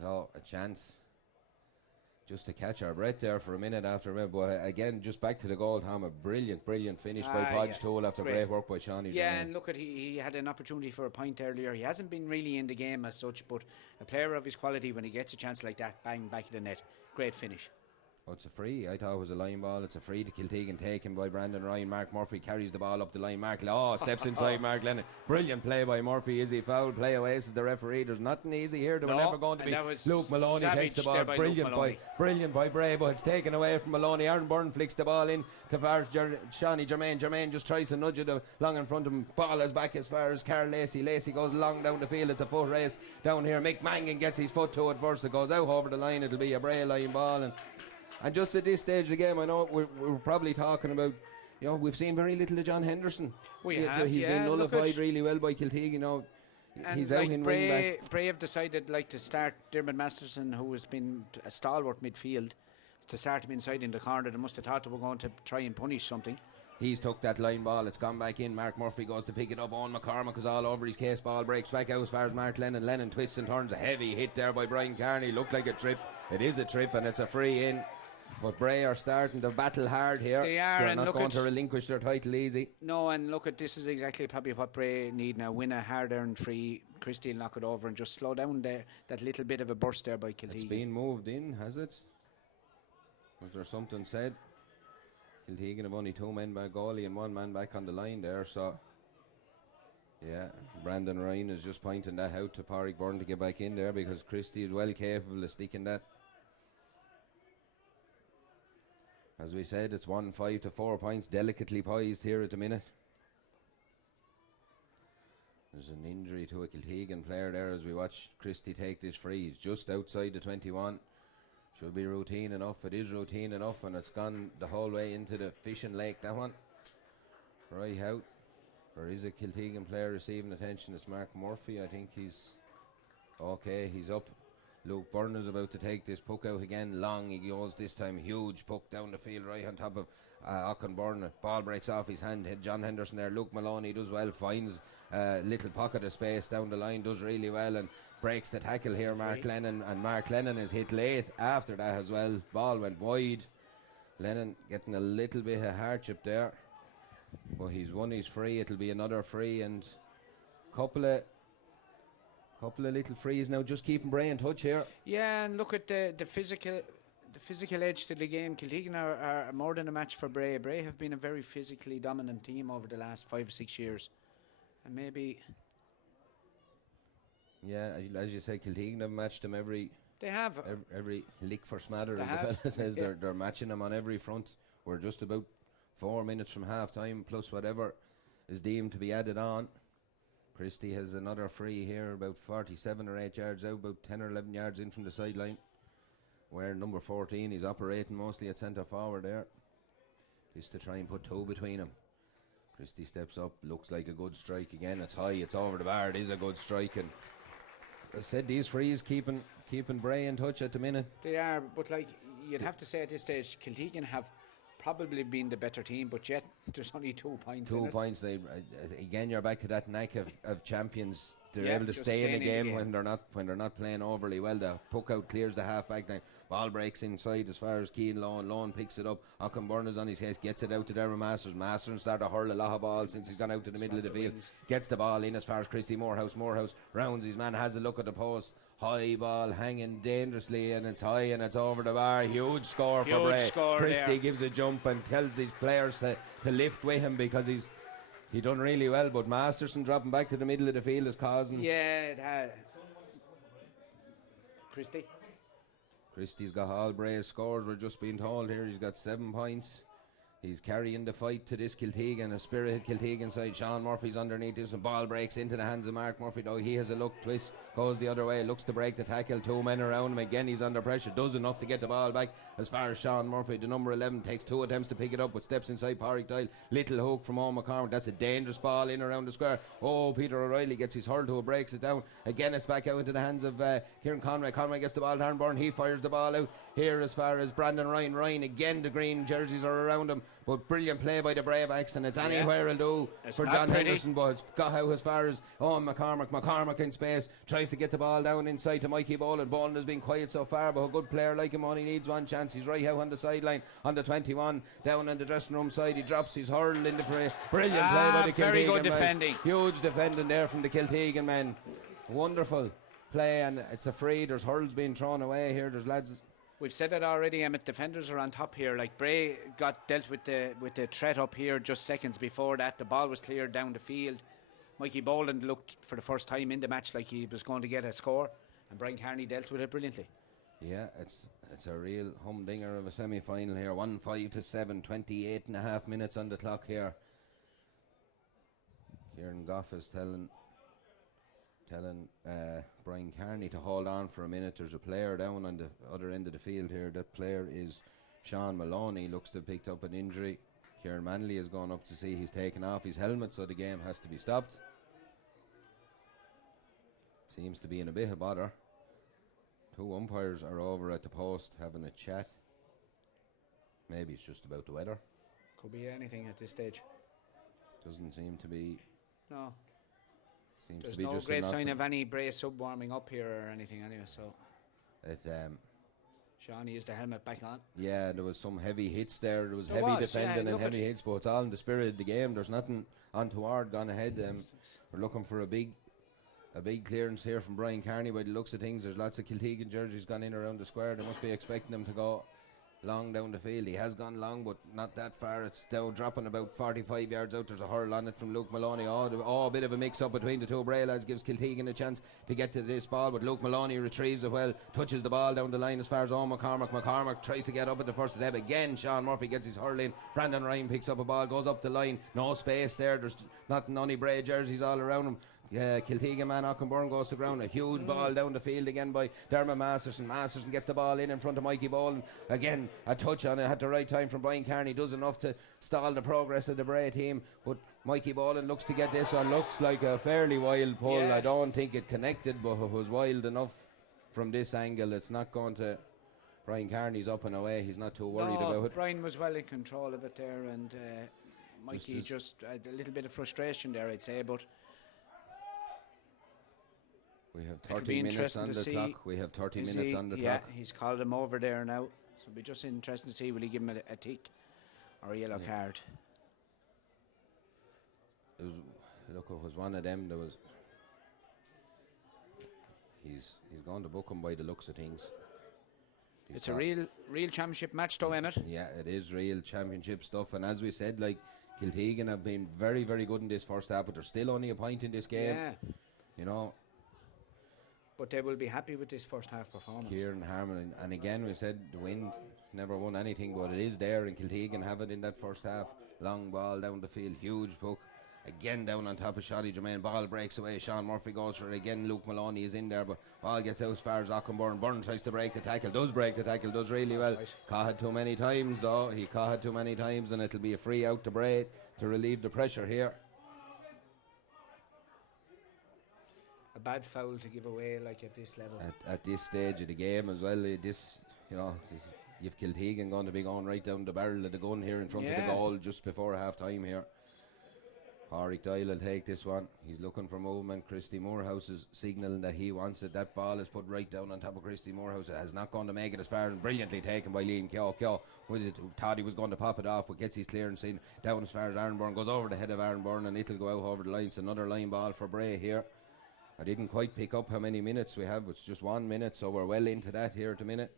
So, a chance just to catch our breath there for a minute after a minute. But again, just back to the goal, Tom. A brilliant finish by Podge Tool after great work by Shawnee. Yeah, and look at he had an opportunity for a point earlier. He hasn't been really in the game as such, but a player of his quality, when he gets a chance like that, bang, back of the net. Great finish. Oh, it's a free. I thought it was a line ball. It's a free to Kiltegan, taken by Brandon Ryan. Mark Murphy carries the ball up the line. Steps inside Mark Lennon. Brilliant play by Murphy. Is he fouled? Play away, says the referee. There's nothing easy here. There were never going to be. Luke Maloney takes the ball. Brilliant by Bray, but it's taken away from Maloney. Aaron Byrne flicks the ball in to Shawnee Germain. Germain just tries to nudge it along in front of him. Ball is back as far as Carl Lacey. Lacey goes long down the field. It's a foot race down here. Mick Mangan gets his foot to it first. It goes out over the line. It'll be a Bray line ball. And just at this stage of the game, I know we're probably talking about, we've seen very little of John Henderson. He's been nullified really well by Kiltegan. He's out in wing back. Bray have decided to start Dermot Masterson, who has been a stalwart midfield, to start him inside in the corner. They must have thought they were going to try and punish something. He's took that line ball. It's gone back in. Mark Murphy goes to pick it up. Owen McCormack is all over his case. Ball breaks back out as far as Mark Lennon. Lennon twists and turns. A heavy hit there by Brian Carney. Looked like a trip. It is a trip, and it's a free in. But Bray are starting to battle hard here. They are, They're and not look going to relinquish their title easy. No, and look at this is exactly probably what Bray need now. Win a hard-earned free. Christie will knock it over and just slow down there. That little bit of a burst there by Kiltegan. It's been moved in, has it? Was there something said? Kiltegan have only 2 men by goalie and 1 man back on the line there, so yeah, Brandon Ryan is just pointing that out to Pádraig Byrne to get back in there, because Christie is well capable of sticking that. As we said, it's 1-5 to 4 points, delicately poised here at the minute. There's an injury to a Kiltegan player there as we watch Christie take this free. He's just outside the 21. Should be routine enough. It is routine enough, and it's gone the whole way into the fishing lake, that one. Right out. There is a Kiltegan player receiving attention. It's Mark Murphy. I think he's okay. He's up. Luke Byrne is about to take this puck out again. Long he goes this time. Huge puck down the field right on top of Aughrim Byrne. Ball breaks off his hand. John Henderson there. Luke Maloney does well. Finds a little pocket of space down the line. Does really well and breaks the tackle here. Mark Lennon. And Mark Lennon is hit late after that as well. Ball went wide. Lennon getting a little bit of hardship there. But he's won his free. It'll be another free and couple of little frees now, just keeping Bray in touch here. Yeah, and look at the physical edge to the game. Kiltegan are more than a match for Bray. Bray have been a very physically dominant team over the last 5 or 6 years, and maybe. Yeah, as you say, Kiltegan have matched them every lick for smather, as the fella says. Yeah. They're matching them on every front. We're just about 4 minutes from half time, plus whatever is deemed to be added on. Christie has another free here, about 47 or 8 yards out, about 10 or 11 yards in from the sideline. Where number 14, he's operating mostly at centre forward there. Just to try and put 2 between them. Christie steps up, looks like a good strike again. It's high, it's over the bar, it is a good strike. And as I said, these frees keeping Bray in touch at the minute. They are, but like you'd have to say at this stage, Kiltegan have probably been the better team, but yet there's only 2 points. 2 points. They again, you're back to that knack of champions. They're able to stay in the game when they're not playing overly well. The puck out clears the half back line. Ball breaks inside as far as Keane Lone. Lone picks it up. Aughrim Byrne is on his head, gets it out to Darren Masters. Masters started to hurl a lot of balls since he's gone out to the middle of the field. Gets the ball in as far as Christie Morehouse. Morehouse rounds his man, has a look at the post. High ball hanging dangerously, and it's high and it's over the bar. Huge score for Bray. Christie gives a jump and tells his players to lift with him because he done really well, but Masterson dropping back to the middle of the field is causing. Yeah, it has. Christie's got all Bray's scores. We're just being told here he's got 7 points. He's carrying the fight to this Kiltegan, a spirited Kiltegan side. Sean Murphy's underneath this, and ball breaks into the hands of Mark Murphy. Though he has a look, twist, goes the other way, looks to break the tackle. 2 men around him. Again, he's under pressure. Does enough to get the ball back. As far as Sean Murphy, the number 11, takes 2 attempts to pick it up, but steps inside Pádraig Doyle. Little hook from Owen McCormick. That's a dangerous ball in around the square. Oh, Peter O'Reilly gets his hurl to it, breaks it down. Again, it's back out into the hands of Ciaran Conway. Conway gets the ball to Aaron Byrne. He fires the ball out here as far as Brandon Ryan. Ryan again, the green jerseys are around him, but brilliant play by the Braybacks, and it's anywhere will do for John Henderson, but it's got out as far as McCormick. McCormick in space tries to get the ball down inside to Mikey Boland. Boland has been quiet so far, but a good player like him only needs one chance. He's right out on the sideline on the 21, down in the dressing room side. He drops his hurl in the fray. Brilliant play by the Kiltegan. Very good defending. Huge defending there from the Kiltegan men. Wonderful play, and it's a free. There's hurls being thrown away here. There's lads. We've said it already, Emmett. Defenders are on top here. Like Bray got dealt with the threat up here just seconds before that. The ball was cleared down the field. Mikey Boland looked for the first time in the match like he was going to get a score, and Brian Carney dealt with it brilliantly. Yeah, it's a real humdinger of a semi-final here. 1-5 to 7, 28.5 minutes on the clock here. Kieran Goff is telling Brian Carney to hold on for a minute. There's a player down on the other end of the field here. That player is Sean Maloney. Looks to have picked up an injury. Kieran Manley has gone up to see he's taken off his helmet, so the game has to be stopped. Seems to be in a bit of bother. 2 umpires are over at the post having a chat. Maybe it's just about the weather. Could be anything at this stage. Doesn't seem to be. No. Seems There's to be no just great sign of any Bray sub warming up here or anything anyway, so Shawnee is the helmet back on. Yeah, there was some heavy hits there. There was There heavy was, defending yeah, and look heavy hits, but it's all in the spirit of the game. There's nothing untoward gone ahead. We're looking for a big clearance here from Brian Carney. By the looks of things, there's lots of Kiltegan jerseys gone in around the square. They must be expecting him to go long down the field. He has gone long, but not that far. It's down, dropping about 45 yards out. There's a hurl on it from Luke Maloney. A bit of a mix-up between the two Bray lads gives Kiltegan a chance to get to this ball, but Luke Maloney retrieves it well, touches the ball down the line as far as McCormack. McCormack tries to get up at the first step again. Sean Murphy gets his hurl in. Brandon Ryan picks up a ball, goes up the line. No space there. There's not any Bray jerseys all around him. Yeah, Kiltegan man Aughrim goes to ground. A huge ball down the field again by Dermot Masterson. Masterson gets the ball in front of Mikey Boland. Again, a touch on it at the right time from Brian Carney. Does enough to stall the progress of the Bray team. But Mikey Boland looks to get this one. Looks like a fairly wild pull. Yeah. I don't think it connected, but it was wild enough from this angle. It's not going to... Brian Carney's up and away. He's not too worried about it. Brian was well in control of it there, and Mikey just a little bit of frustration there, I'd say, but... We have 30 minutes on the clock. We have 30 minutes on the clock. Yeah, he's called him over there now. So it'll be just interesting to see will he give him a tick or a yellow card. It was one of them. There was. He's going to book him by the looks of things. It's a real championship match, though, Emmett. Yeah, it is real championship stuff. And as we said, like Kiltegan have been very, very good in this first half, but they're still only a point in this game. Yeah. You know. But they will be happy with this first half performance. Kieran Harmon, and again we said the wind never won anything, but it is there, and Kiltegan have it in that first half. Long ball down the field, huge puck. Again down on top of Shotty Jermaine, ball breaks away, Sean Murphy goes for it again, Luke Maloney is in there, but ball gets out as far as Aughrim. Byrne tries to break the tackle, does really well. Right. Caught it too many times though, and it'll be a free out to Bray to relieve the pressure here. A bad foul to give away like at this level. At this stage of the game as well, you've Kiltegan going to be going right down the barrel of the gun here in front of the goal just before half time here. Pádraig Doyle will take this one. He's looking for movement. Christy Morehouse is signalling that he wants it. That ball is put right down on top of Christy Morehouse. It has not gone to make it as far, and brilliantly taken by Liam Keogh. Thought he was going to pop it off, but gets his clearance in down as far as Aaron Byrne. Goes over the head of Aaron Byrne, and it'll go out over the line. It's another line ball for Bray here. I didn't quite pick up how many minutes we have. It's just 1 minute, so we're well into that here at the minute.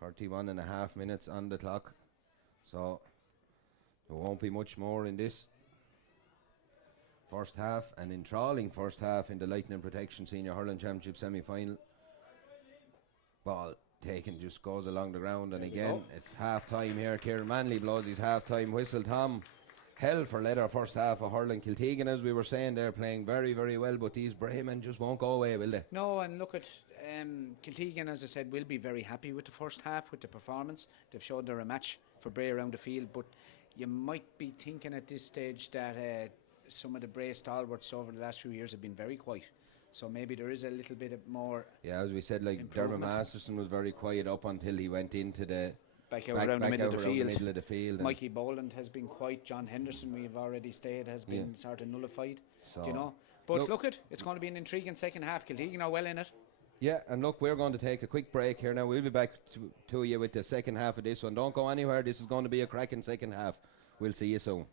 31 and a half minutes on the clock. So there won't be much more in this first half. And in trawling first half in the Lightning Protection Senior Hurling Championship semi-final. Ball taken, just goes along the ground. And again, it's half time here. Ciaran Manley blows his half time whistle. Tom, hell for leather first half of Hurling. Kiltegan, as we were saying, they're playing very, very well, but these Braymen just won't go away, will they? No, and look at Kiltegan, as I said, will be very happy with the first half, with the performance. They've showed they're a match for Bray around the field, but you might be thinking at this stage that some of the Bray stalwarts over the last few years have been very quiet. So maybe there is a little bit of more. Yeah, as we said, like Dermot Masterson was very quiet up until he went into the back around the middle of the field. And Mikey Boland has been quite. John Henderson, we've already stated, has been sort of nullified. So, do you know? But look it's going to be an intriguing second half. Kiltegan are well in it. Yeah, and look, we're going to take a quick break here now. We'll be back to you with the second half of this one. Don't go anywhere. This is going to be a cracking second half. We'll see you soon.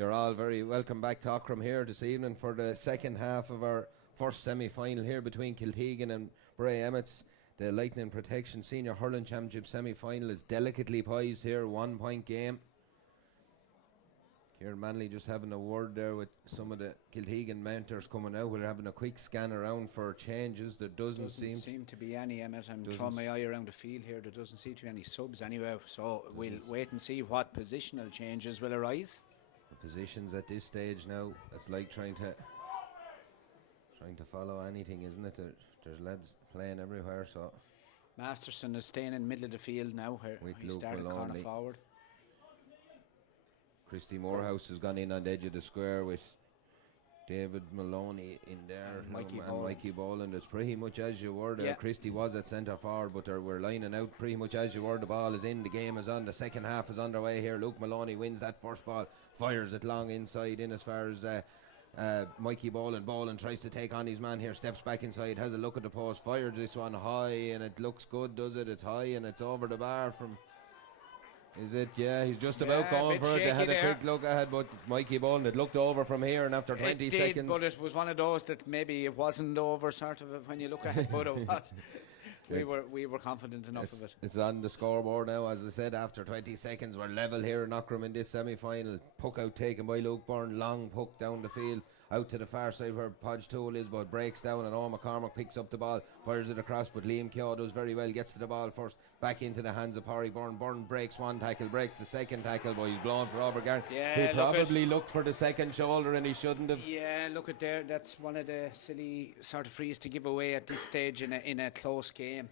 You're all very welcome back to Aughrim here this evening for the second half of our first semi-final here between Kiltegan and Bray Emmets. The Lightning Protection Senior Hurling Championship semi-final is delicately poised here, 1 point game. Ciaran Manley just having a word there with some of the Kiltegan mentors coming out. We're having a quick scan around for changes. There doesn't seem to be any, Emmett. I'm throwing my eye around the field here. There doesn't seem to be any subs anywhere. So we'll wait and see what positional changes will arise. The positions at this stage now, it's like trying to follow anything, isn't it? There's lads playing everywhere. So Masterson is staying in the middle of the field now. He's starting corner forward. Christy Morehouse has gone in on the edge of the square with David Maloney in there and Mikey Boland. It's pretty much as you were there. Yeah. Christy was at centre forward, but we're lining out pretty much as you were. The ball is in, the game is on, the second half is underway here. Luke Maloney wins that first ball, fires it long inside in as far as Mikey Boland. Boland tries to take on his man here, steps back inside, has a look at the post, fires this one high, and it looks good, does it? It's high and it's over the bar from... Is it? Yeah, he's just about going for it. They had a quick look ahead, but Mikey Boland had looked over from here, and after 20 seconds... but it was one of those that maybe it wasn't over, sort of, when you look at it, but it was. We were confident enough of it. It's on the scoreboard now. As I said, after 20 seconds, we're level here in Aughrim in this semi-final. Puck out taken by Luke Byrne, long puck down the field, out to the far side where Podge Toole is, but breaks down, and Eoin McCormack picks up the ball, fires it across, but Liam Keogh does very well, gets to the ball first, back into the hands of Parry Byrne. Byrne breaks one tackle, breaks the second tackle, but he's blown for Overgarn. Yeah, he probably looked for the second shoulder and he shouldn't have. Yeah, look at there, that's one of the silly sort of frees to give away at this stage in a close game.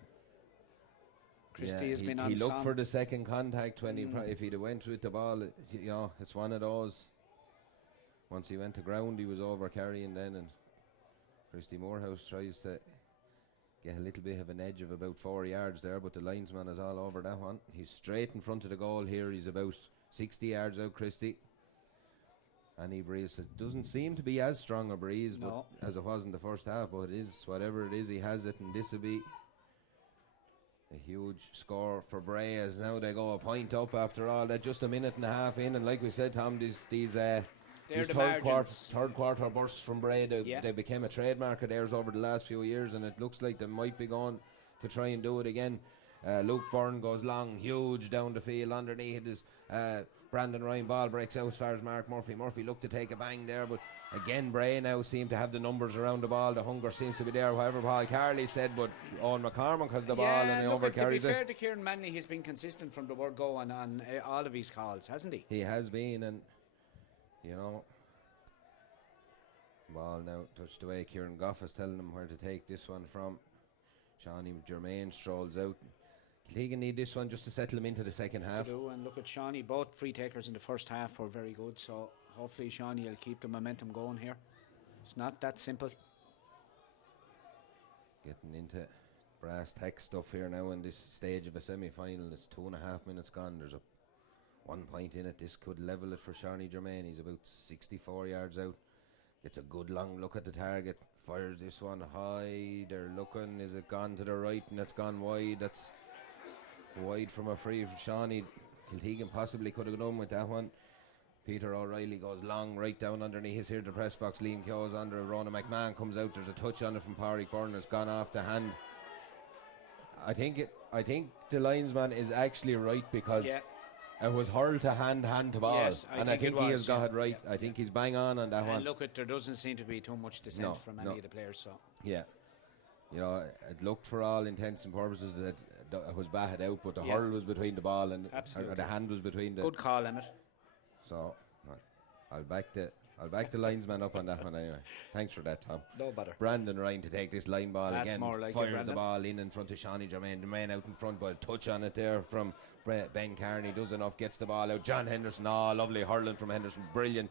Christie has been on. He looked for the second contact when if he'd have went with the ball, you know, it's one of those. Once he went to ground, he was over carrying then, and Christy Morehouse tries to get a little bit of an edge of about 4 yards there, but the linesman is all over that one. He's straight in front of the goal here. He's about 60 yards out, Christy. Any breeze. It doesn't seem to be as strong a breeze but as it was in the first half, but it is, whatever it is, he has it, and this will be a huge score for Bray as now they go a point up after all that, just a minute and a half in, and like we said, Tom, these third quarter bursts from Bray, they became a trademark of theirs over the last few years, and it looks like they might be going to try and do it again. Luke Byrne goes long, huge down the field underneath his Brandon Ryan. Ball breaks out as far as Mark Murphy. Murphy looked to take a bang there, but again Bray now seem to have the numbers around the ball. The hunger seems to be there, however Paul Carley said, but Eoin McCormack has the ball and he overcarries it. To be fair to Ciaran Manley, he's been consistent from the word go on all of his calls, hasn't he? He has been, and you know, ball now touched away. Kieran Goff is telling him where to take this one from. Shawnee Germain strolls out. Kiltegan need this one just to settle him into the second half. They do, and look at Shawnee. Both free takers in the first half were very good, so hopefully Shawnee will keep the momentum going here. It's not that simple. Getting into brass tack stuff here now in this stage of a semi-final. It's 2.5 minutes gone. There's a 1 point in it. This could level it for Shawnee Germain. He's about 64 yards out. Gets a good long look at the target. Fires this one high. They're looking. Is it gone to the right? And it's gone wide. That's wide from a free from Shawnee. Kiltegan possibly could have done with that one. Peter O'Reilly goes long right down underneath his here the press box. Liam Keogh's under. Rona McMahon comes out. There's a touch on it from Pádraig Byrne. It's gone off the hand. I think the linesman is actually right because it was hurled to hand to ball. Yes, I think he has got it right. I think he's bang on that one. And look, there doesn't seem to be too much dissent from any of the players. So yeah, you know, it looked for all intents and purposes that it was batted out, but the hurl was between the ball and the hand was between the. Good call, Emmett. So I'll back the linesman up on that one anyway. Thanks for that, Tom. No bother. Brandon Ryan to take this line ball That's again. Like fires the ball in front of Shawnee Germain. Germain out in front, but a touch on it there from Ben Carney. Does enough, gets the ball out. John Henderson, lovely hurling from Henderson. Brilliant.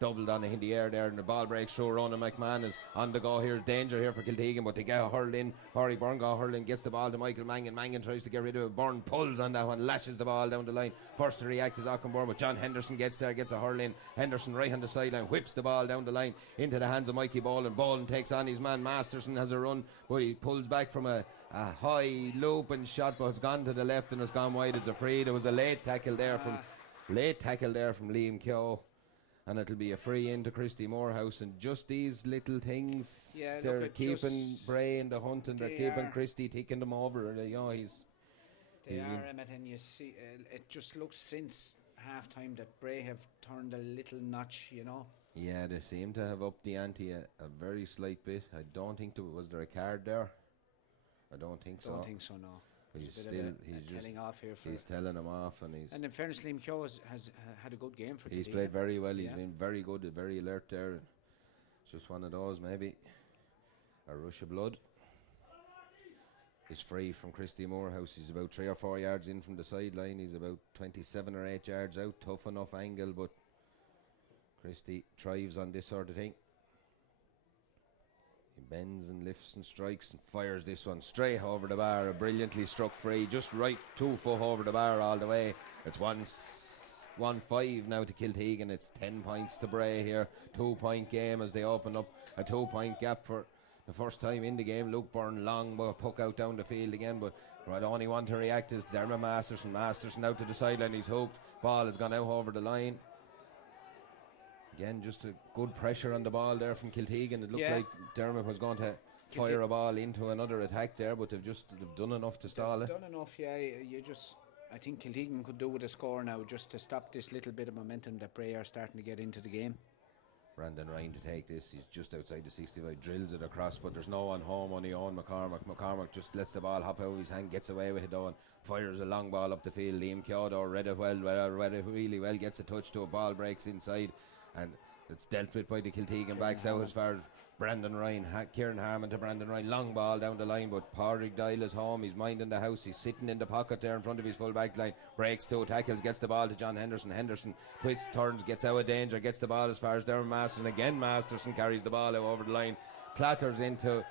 Doubled on in the air there, and the ball breaks through. Rona McMahon is on the go here. Danger here for Kiltegan, but they get hurled in. Pádraig Byrne got hurled in, gets the ball to Michael Mangan. Mangan tries to get rid of it. Byrne pulls on that one, lashes the ball down the line. First to react is Aughrim Byrne, but John Henderson gets there, gets a hurl in. Henderson right on the sideline, whips the ball down the line into the hands of Mikey Boland. Boland takes on his man. Masterson has a run, but he pulls back from a high loop and shot, but it's gone to the left and it's gone wide. It's a free. There was a late tackle there from Liam Keogh. and it'll be a free into Christy Morehouse. And just these little things, Yeah, they're look, keeping Bray in the hunt, and they're they keeping are. Christy taking them over. And They are, Emmett, and you see, it just looks since half time that Bray have turned a little notch, you know. Yeah, they seem to have upped the ante a very slight bit. I don't think was there a card there? I don't think so. Don't think so, no. He's There's a still bit of he's just telling off here for. he's telling him off, and And in fairness, Liam Keogh has had a good game for. he's Kiltegan. played very well. He's Yeah. been very good, very alert there. It's just one of those, maybe a rush of blood. Is free from Christy Morehouse. He's about 3 or 4 yards in from the sideline. He's about 27 or 8 yards out. Tough enough angle, but Christy thrives on this sort of thing. He bends and lifts and strikes and fires this one straight over the bar. A brilliantly struck free, just right, 2 foot over the bar all the way. It's 1-5 now to Kiltegan. It's 10 points to Bray here. 2-point game as they open up a 2-point gap for the first time in the game. Luke Byrne long puck out down the field again, but the only one to react is Dermot Masterson. Masterson out to the sideline. He's hooked. Ball has gone out over the line. Again, just a good pressure on the ball there from Kiltegan. It looked like Dermot was going to fire a ball into another attack there, but they've done enough to stall it. Done enough, yeah. I think Kiltegan could do with a score now just to stop this little bit of momentum that Bray are starting to get into the game. Brandon Ryan to take this. He's just outside the 65, drills it across, but there's no one home, only on McCormack. McCormack just lets the ball hop out of his hand, gets away with it though, and fires a long ball up the field. Liam Keogh read it really well, gets a touch to a ball, breaks inside, and it's dealt with by the Kiltegan backs out as far as Brandon Ryan. Kieran Harmon to Brandon Ryan, long ball down the line, but Pádraig Doyle is home. He's minding the house. He's sitting in the pocket there in front of his full back line. Breaks 2 tackles, gets the ball to John Henderson. Henderson twists, turns, gets out of danger, gets the ball as far as Darren Masterson. Again, Masterson carries the ball out over the line, clatters into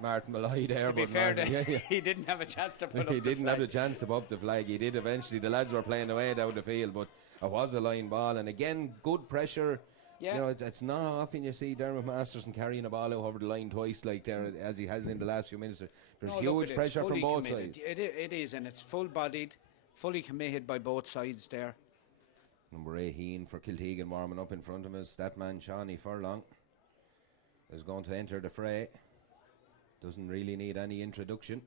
Martin Malloy there. To be fair, he didn't have a chance to put up he didn't have the chance to put up the flag. He did eventually. The lads were playing away down the field, but it was a line ball, and again, good pressure. Yeah. You know, it's not often you see Dermot Masterson carrying a ball out over the line twice like there as he has in the last few minutes. There's huge pressure from both sides. It is, and it's full-bodied, fully committed by both sides there. Number 18 for Kiltegan warming up in front of us. That man, Shawnee Furlong, is going to enter the fray. Doesn't really need any introduction.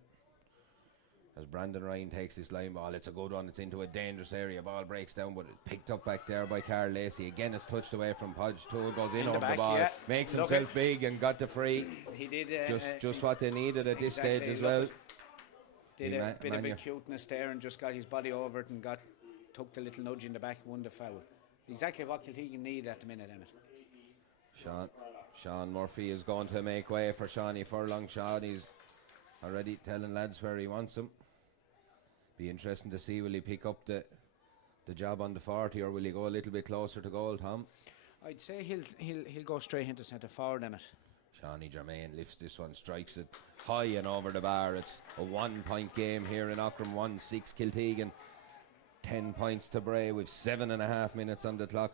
As Brandon Ryan takes this line ball, it's a good one. It's into a dangerous area. Ball breaks down, but it's picked up back there by Carl Lacey. Again, it's touched away from Podge. Toole goes in over the ball, makes himself big and got the free. He did just what they needed at this stage as well. Did a bit of acuteness there and just got his body over it and took the little nudge in the back and won the foul. Exactly what Kiltegan need at the minute, Emmett. Sean Murphy is going to make way for Shawnee Furlong. Shawnee's already telling lads where he wants him. Be interesting to see, will he pick up the job on the 40 or will he go a little bit closer to goal, Tom? I'd say he'll go straight into centre forward, Emmett. Shawnee Germain lifts this one, strikes it high and over the bar. It's a 1-point game here in Aughrim. 1-6 Kiltegan, 10 points to Bray with 7.5 minutes on the clock.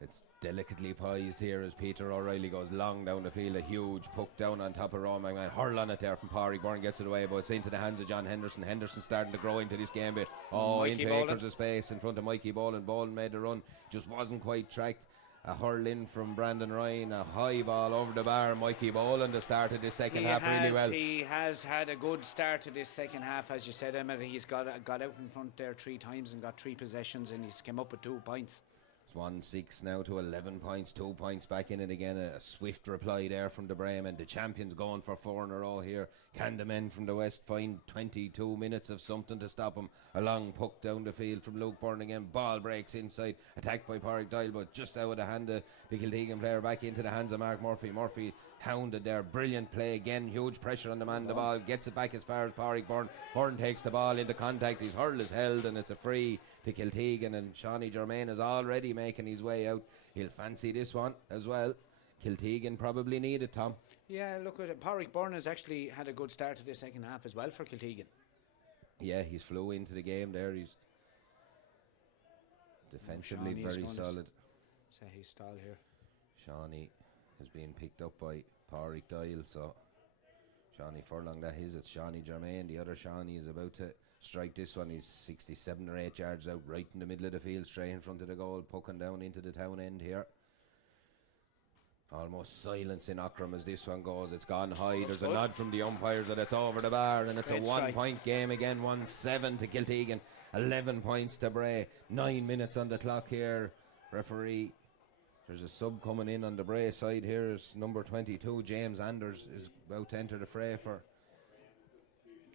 It's delicately poised here as Peter O'Reilly goes long down the field. A huge puck down on top of Roman. Hurl on it there from Pádraig Byrne, gets it away, but it's into the hands of John Henderson. Henderson starting to grow into this game bit. Into acres of space in front of Mikey Boland. Boland made the run, just wasn't quite tracked. A hurl in from Brandon Ryan, a high ball over the bar. Mikey Boland has started this second half really well. He has had a good start to this second half, as you said, Emmett. He's got out in front there 3 times and got 3 possessions, and he's come up with 2 points. 1-6 now to 11 points, 2 points back in it again. A swift reply there from the Bremen. The champions going for 4 in a row here. Can the men from the West find 22 minutes of something to stop them? A long puck down the field from Luke Byrne again. Ball breaks inside, attacked by Pádraig Doyle, but just out of the hand of the Kiltegan player, back into the hands of Mark Murphy. Murphy hounded there, brilliant play again, huge pressure on the man. The ball gets it back as far as Pádraig Byrne. Byrne takes the ball into contact, his hurl is held and it's a free to Kiltegan, and Shawnee Germain is already making his way out. He'll fancy this one as well. Kiltegan probably need it, Tom. Yeah, look at it. Pádraig Byrne has actually had a good start to the second half as well for Kiltegan. Yeah, he's flew into the game there. He's defensively very solid. Say he's stalled here. Shawnee is being picked up by Pádraig Doyle, so Shawnee Furlong that is. It's Shawnee Germain. The other Shawnee is about to strike this one. He's 67 or 8 yards out, right in the middle of the field, straight in front of the goal, pucking down into the town end here. Almost silence in Aughrim as this one goes. It's gone high. There's a nod from the umpires that it's over the bar, and it's a 1 point game again. 1-7 to Kiltegan, 11 points to Bray. 9 minutes on the clock here. Referee, there's a sub coming in on the Bray side here. Is number 22, James Anders, is about to enter the fray for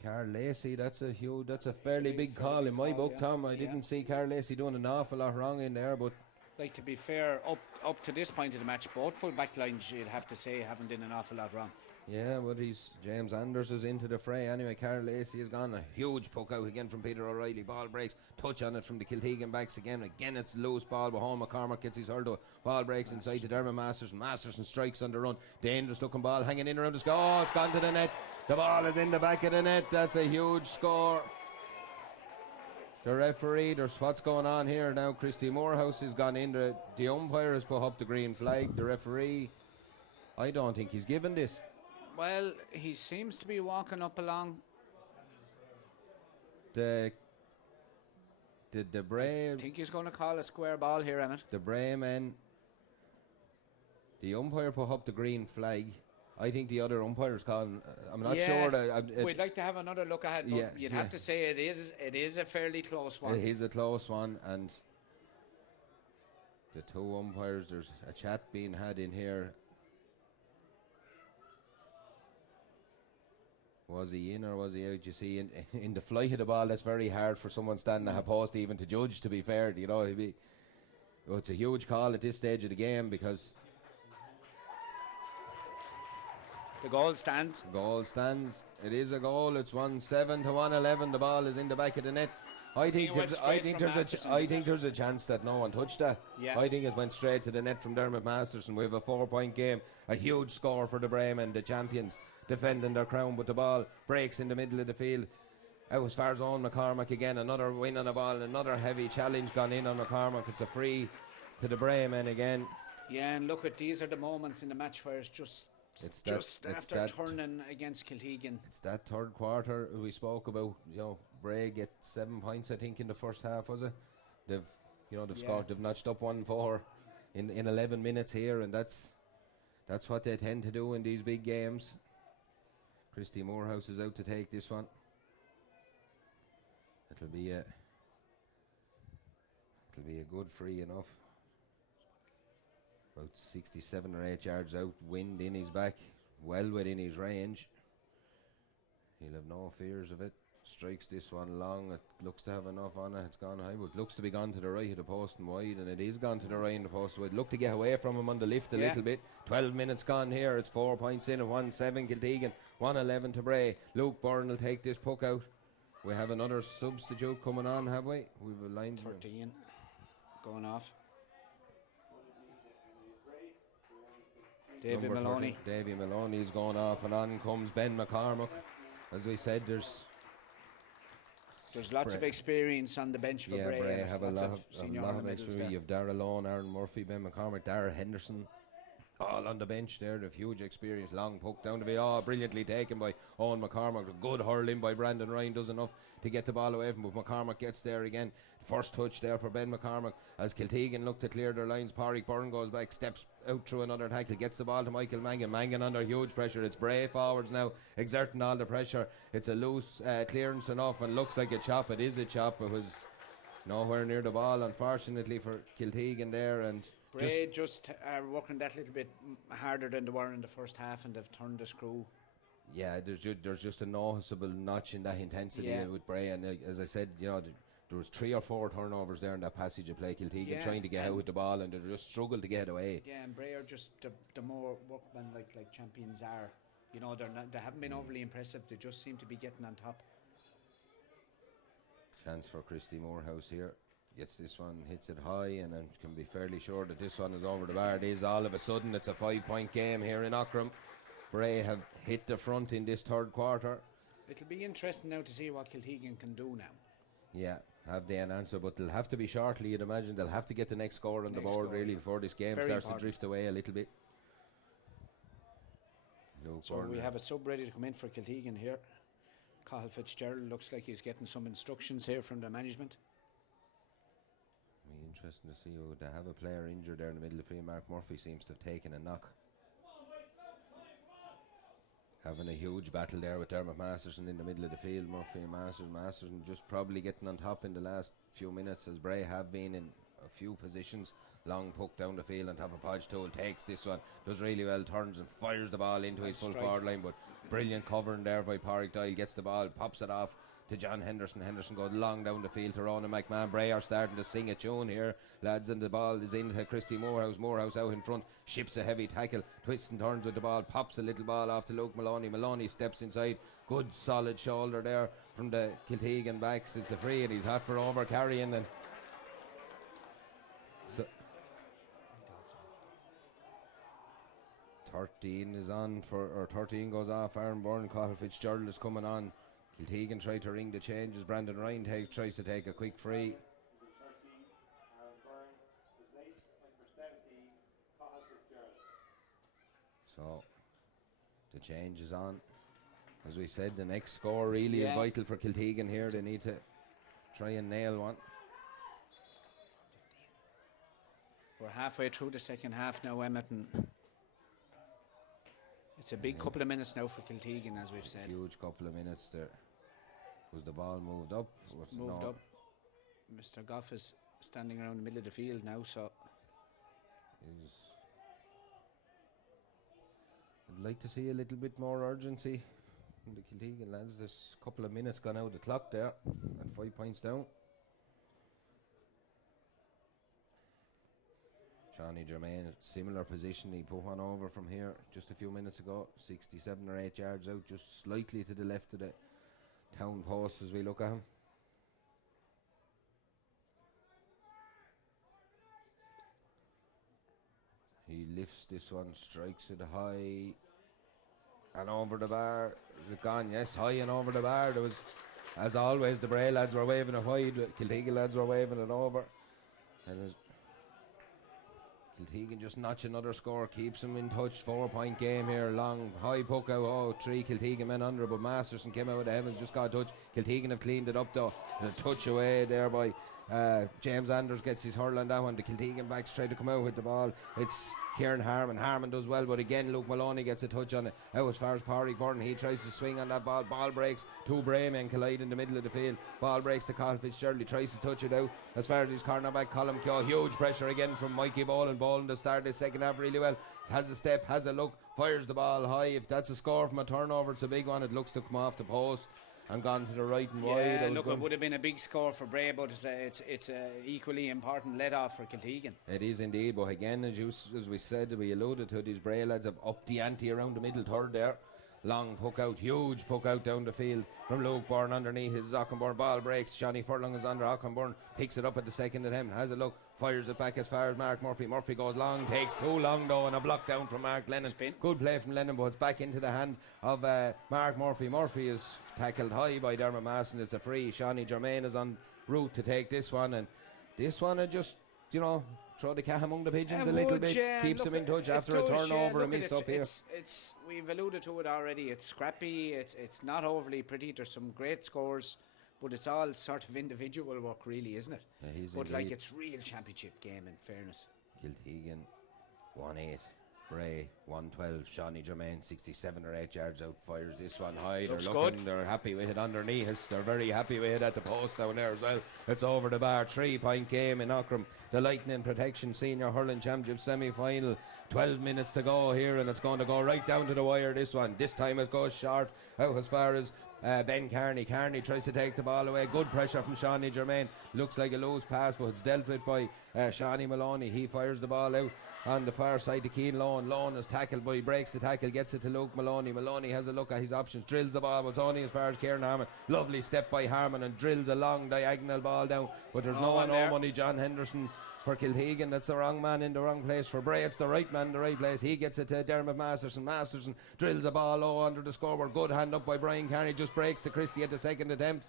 Carl Lacey. That's a fairly big call in my book, Tom. I didn't see Carl Lacey doing an awful lot wrong in there, but like, to be fair, up to this point of the match, both full back lines, you'd have to say, haven't done an awful lot wrong. yeah, but James Anders is into the fray anyway. Carl Lacey has gone. A huge puck out again from Peter O'Reilly. Ball breaks, touch on it from the Kiltegan backs again. Again, it's loose ball, but Home McCormack gets his hurl to it. Ball breaks inside to Dermot Masterson strikes on the run. Dangerous looking ball hanging in around the score. Oh, it's gone to the net. The ball is in the back of the net. That's a huge score. The referee, there's what's going on here now. Christy Morehouse has gone in. The umpire has put up the green flag. The referee, I don't think he's given this. Well, he seems to be walking up along. The Bray, I think he's going to call a square ball here, Emmett. the Bray men, the umpire put up the green flag. I think the other umpire's calling. I'm not sure that. We'd like to have another look ahead, but you'd have to say it is a fairly close one. It is a close one, and the two umpires, there's a chat being had in here. Was he in or was he out? You see, in the flight of the ball, that's very hard for someone standing at a post even to judge, to be fair. You know, it's a huge call at this stage of the game because the goal stands. Goal stands. It is a goal. It's 1-7 to 1-11. The ball is in the back of the net. I think there's a chance that no one touched that. Yeah. I think it went straight to the net from Dermot Masterson. We have a 4-point game, a huge score for the Bremen, the champions, defending their crown, but the ball breaks in the middle of the field. Out as far as Owen McCormack again, another win on the ball, another heavy challenge gone in on McCormack. It's a free to the Bremen again. Yeah, and look, these are the moments in the match where it's just after turning against Kiltegan. It's that third quarter we spoke about. You know, Bray get 7 points, I think, in the first half, was it? They've scored. They've notched up 1-4 in 11 minutes here, and that's what they tend to do in these big games. Christy Morehouse is out to take this one. It'll be a good free enough. About 67 or 8 yards out, wind in his back, well within his range. He'll have no fears of it. Strikes this one long. It looks to have enough on it. It's gone high, but looks to be gone to the right of the post and wide, and it is gone to the right of the post and wide. Look to get away from him on the lift a little bit. 12 minutes gone here. It's 4 points in at 1-7 Kiltegan, 1-11 to Bray. Luke Byrne will take this puck out. We have another substitute coming on, have we? We've a line 13 going off. David Maloney. Davy Maloney's going off, and on comes Ben McCormack. As we said, there's lots of experience on the bench for Bray. Bray have a lot of experience. You have Darragh Lone, Aaron Murphy, Ben McCormack, Darragh Henderson, all on the bench there. They've huge experience. Long puck down the field, brilliantly taken by Owen McCormack. A good hurling by Brandon Ryan, does enough to get the ball away from him, but McCormack gets there again. First touch there for Ben McCormack as Kiltegan look to clear their lines. Pádraig Byrne goes back, steps out through another tackle, gets the ball to Michael Mangan. Mangan under huge pressure. It's Bray forwards now exerting all the pressure. It's a loose clearance enough and looks like a chop. It is a chop. It was nowhere near the ball, unfortunately, for Kiltegan there. And Bray just working that little bit harder than they were in the first half, and they've turned the screw. Yeah, there's just a noticeable notch in that intensity with Bray, and as I said, there was 3 or 4 turnovers there in that passage of play. Kiltegan trying to get out with the ball, and they just struggled to get away. Yeah, and Bray are just the more workmen like champions are. They haven't been overly impressive. They just seem to be getting on top. Chance for Christy Morehouse here. Gets this one, hits it high, and then can be fairly sure that this one is over the bar. It is all of a sudden. It's a 5-point game here in Aughrim. Bray have hit the front in this third quarter. It'll be interesting now to see what Kiltegan can do now. Yeah, have they an answer, but they'll have to be shortly, you'd imagine. They'll have to get the next score on the board, really, before this game starts to drift away a little bit. So we have a sub ready to come in for Kiltegan here. Cathal Fitzgerald looks like he's getting some instructions here from the management. Be interesting to see who they have a player injured there in the middle of the field. Mark Murphy seems to have taken a knock. Having a huge battle there with Dermot Masterson in the middle of the field. Murphy and Masterson just probably getting on top in the last few minutes, as Bray have been in a few positions. Long puck down the field on top of Podge Toole, takes this one, does really well, turns and fires the ball into his full forward line, but brilliant covering there by Pádraig Doyle, gets the ball, pops it off to John Henderson. Henderson goes long down the field to Ronan McMahon. Bray are starting to sing a tune here, lads, and the ball is into Christy Morehouse. Morehouse out in front, ships a heavy tackle, twists and turns with the ball, pops a little ball off to Luke Maloney. Maloney steps inside, good solid shoulder there from the Kiltegan backs. It's a free and he's hot for over carrying, and so 13 is on for, or 13 goes off. Aaron Byrne, Cathal Fitzgerald is coming on. Kiltegan tried to ring the changes. Brandon Ryan tries to take a quick free. So the change is on. As we said, the next score really is vital for Kiltegan here. They need to try and nail one. We're halfway through the second half now, Emmett, and it's a big couple of minutes now for Kiltegan, as we've said. Huge couple of minutes there. Was the ball moved up? Moved up. Mr. Goff is standing around the middle of the field now, so I'd like to see a little bit more urgency from the Kiltegan lads. There's a couple of minutes gone out of the clock there, and 5 points down. Johnny Germain, similar position. He put one over from here just a few minutes ago, 67 or 8 yards out, just slightly to the left of the town post as we look at him. He lifts this one, strikes it high and over the bar. Is it gone? Yes, high and over the bar. There was, as always, the Bray lads were waving it wide, Kiltegan lads were waving it over, and Kiltegan just notch another score, keeps him in touch. 4 point game here, long high puck out. 3 Kiltegan men under, but Masterson came out of the heavens, just got a touch. Kiltegan have cleaned it up though. There's a touch away there by James Anders, gets his hurl on that one. The Kiltegan backs try to come out with the ball. It's Ciaran Harmon. Harmon does well, but again Luke Maloney gets a touch on it. Out as far as Pádraig Byrne, he tries to swing on that ball. Ball breaks, 2 Bray men collide in the middle of the field. Ball breaks to Cathal Fitzgerald, he tries to touch it out. As far as his cornerback Colm Keogh, huge pressure again from Mikey Boland. Boland to start this second half really well. Has a step, has a look, fires the ball high. If that's a score from a turnover, it's a big one. It looks to come off the post and gone to the right and wide. Yeah, look, it would have been a big score for Bray, but it's a equally important let-off for Kiltegan. It is indeed, but again, as we said, we alluded to, these Bray lads have upped the ante around the middle third there. Long puck out, huge puck out down the field from Luke Byrne underneath his Aughrim Byrne. Ball breaks, Johnny Furlong is under. Aughrim Byrne picks it up at the second attempt, has a look, fires it back as far as Mark Murphy. Murphy goes long, takes too long though, and a block down from Mark Lennon. Spin. Good play from Lennon, but it's back into the hand of Mark Murphy. Murphy is tackled high by Dermot Masson. It's a free. Shawnee Germain is en route to take this one, and this one just, you know, throw the cat among the pigeons a little bit, keeps him in touch after a turnover, a miss up here. We've alluded to it already. It's scrappy. It's not overly pretty. There's some great scores, but it's all sort of individual work, really, isn't it? Yeah, but like, it's real championship game, in fairness. Kiltegan 1-8, Bray 1-12. Shawnee Germain 67 or 8 yards out, fires this one high. Looks they're looking, good. they're happy with it underneath us. They're very happy with it at the post down there as well. It's over the bar. 3 point game in Aughrim. The Lightning Protection Senior Hurling Championship semi-final. 12 minutes to go here, and it's going to go right down to the wire, this one. This time it goes short out as far as Ben Carney. Carney tries to take the ball away. Good pressure from Shawnee Germain. Looks like a loose pass, but it's dealt with by Shawnee Maloney. He fires the ball out on the far side to Keane Lone. Lone is tackled, but he breaks the tackle, gets it to Luke Maloney. Maloney has a look at his options, drills the ball, but it's only as far as Ciaran Harmon. Lovely step by Harmon, and drills a long diagonal ball down, but there's no money. John Henderson for Kiltegan. That's the wrong man in the wrong place. For Bray, it's the right man in the right place. He gets it to Dermot Masterson. Masterson drills the ball low under the scoreboard. Good hand up by Brian Carney, just breaks to Christie at the second attempt.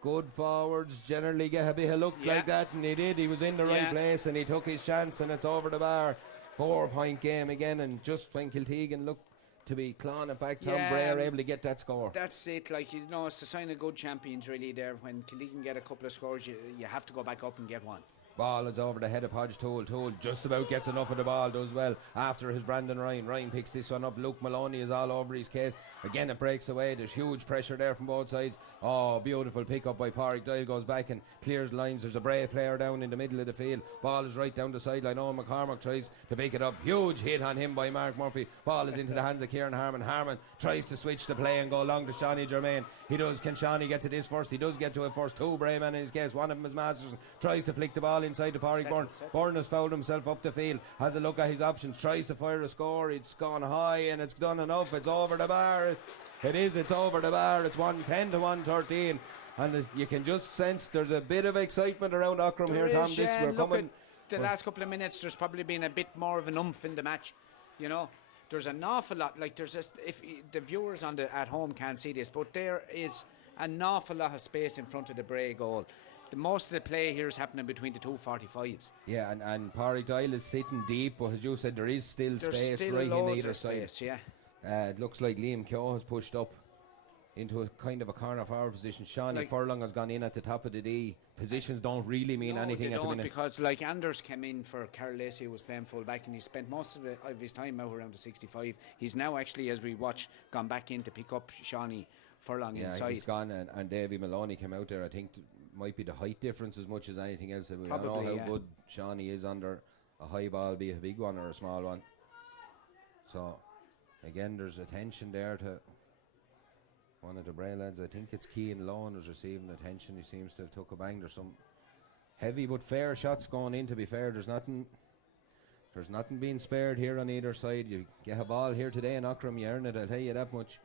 Good forwards generally get a bit of luck like that, and he did. He was in the right place and he took his chance, and it's over the bar. 4 point game again, and just when Kiltegan looked to be clawing it back. Tom Yeah, Bray are able to get that score. That's it. Like, you know, it's a sign of good champions, really, there. When Kiltegan get a couple of scores, you have to go back up and get one. Ball is over the head of Podge Toole. Toole just about gets enough of the ball, does well. After his Brandon Ryan. Ryan picks this one up. Luke Maloney is all over his case. Again, it breaks away. There's huge pressure there from both sides. Oh, beautiful pick up by Pádraig Doyle. Goes back and clears lines. There's a Bray player down in the middle of the field. Ball is right down the sideline. Oh, McCormack tries to pick it up. Huge hit on him by Mark Murphy. Ball is into the hands of Ciaran Harmon. Harmon tries to switch the play and go along to Shawnee Germain. He does. Can Shawnee get to this first? He does get to it first. Two Bray men in his case. One of them is Masterson. Tries to flick the ball inside to Pádraig Byrne. Byrne has fouled himself up the field. Has a look at his options. Tries to fire a score. It's gone high and it's done enough. It's over the bar. It is. It's over the bar. It's 110 to 113. And you can just sense there's a bit of excitement around Aughrim here, Tom. We're coming. The last couple of minutes, there's probably been a bit more of an oomph in the match. You know, there's an awful lot. Like, there's just, if the viewers at home can't see this, but there is an awful lot of space in front of the Bray goal. Most of the play here is happening between the two 45s. Yeah, and Pádraig Doyle is sitting deep, but as you said, there is still space right in either side. Space, yeah. It looks like Liam Keogh has pushed up into a kind of a corner forward position. Shawnee Furlong has gone in at the top of the D. Positions don't really mean anything at the minute. Because like Anders came in for Carol Lacey, who was playing full back, and he spent most of his time out around the 65. He's now actually, as we watch, gone back in to pick up Shawnee Furlong inside. Yeah, he's gone, and Davy Maloney came out there. I think might be the height difference as much as anything else. Probably, I know how good Shawnee is under a high ball, be it a big one or a small one. So again, there's attention there to one of the Bray lads. I think it's Cian Lohan who's receiving attention. He seems to have took a bang. There's some heavy but fair shots going in, to be fair. There's nothing being spared here on either side. You get a ball here today in Aughrim, you earn it, I'll tell you that much.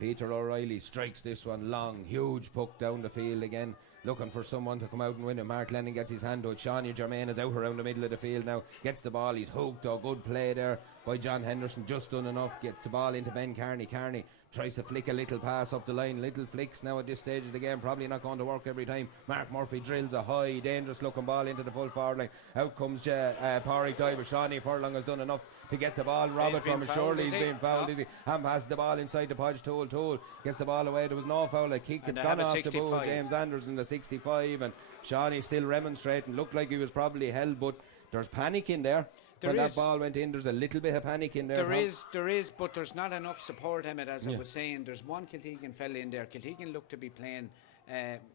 Peter O'Reilly strikes this one long, huge puck down the field again, looking for someone to come out and win it. Mark Lennon gets his hand to it. Shawnee Germain is out around the middle of the field now, gets the ball, he's hooked. A good play there by John Henderson, just done enough. Get the ball into Ben Carney. Carney tries to flick a little pass up the line. Little flicks now at this stage of the game, probably not going to work every time. Mark Murphy drills a high, dangerous looking ball into the full forward line. Out comes Pádraig Doyle. Shawnee Furlong has done enough to get the ball. Robert from it, surely he's been fouled, is he? And passes the ball inside the Podge Toole. Toole gets the ball away. There was no foul. A kick, it's gone off the boot. James Anders in the 65, and Shawnee still remonstrating. Looked like he was probably held, but there's panic in there. When that ball went in, there's a little bit of panic in there. There is, but there's not enough support, Emmett, as I was saying. There's one Kiltegan fella in there. Kiltegan looked to be playing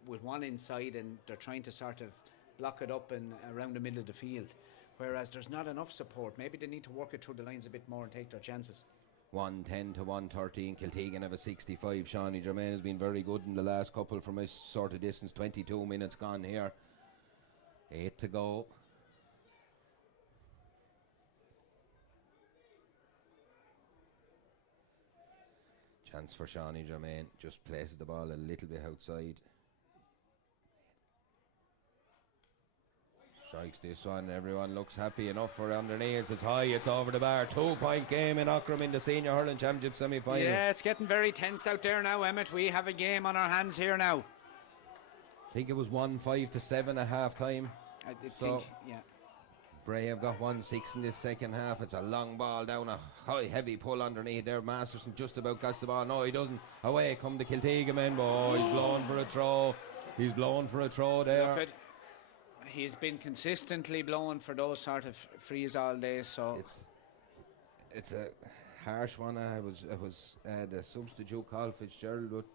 with one inside, and they're trying to sort of block it up and around the middle of the field. Whereas there's not enough support. Maybe they need to work it through the lines a bit more and take their chances. 110 to 113. Kiltegan have a 65. Shawnee Germain has been very good in the last couple from this sort of distance. 22 minutes gone here. 8 to go. Chance for Shawnee Germain. Just places the ball a little bit outside. Strikes this one. Everyone looks happy enough for underneath. It's high. It's over the bar. 2-point game in Aughrim in the Senior Hurling Championship semi-final. Yeah, it's getting very tense out there now, Emmett. We have a game on our hands here now. I think it was 1-5 to 7 at half time. I think, yeah. Bray have got 1-6 in this second half. It's a long ball down a high, heavy pull underneath there. Masterson just about gets the ball. No, he doesn't. Away come the Kiltegan men. Oh, he's blowing for a throw. He's blowing for a throw there. He's been consistently blowing for those sort of frees all day. So it's a harsh one. It was the substitute call Fitzgerald, but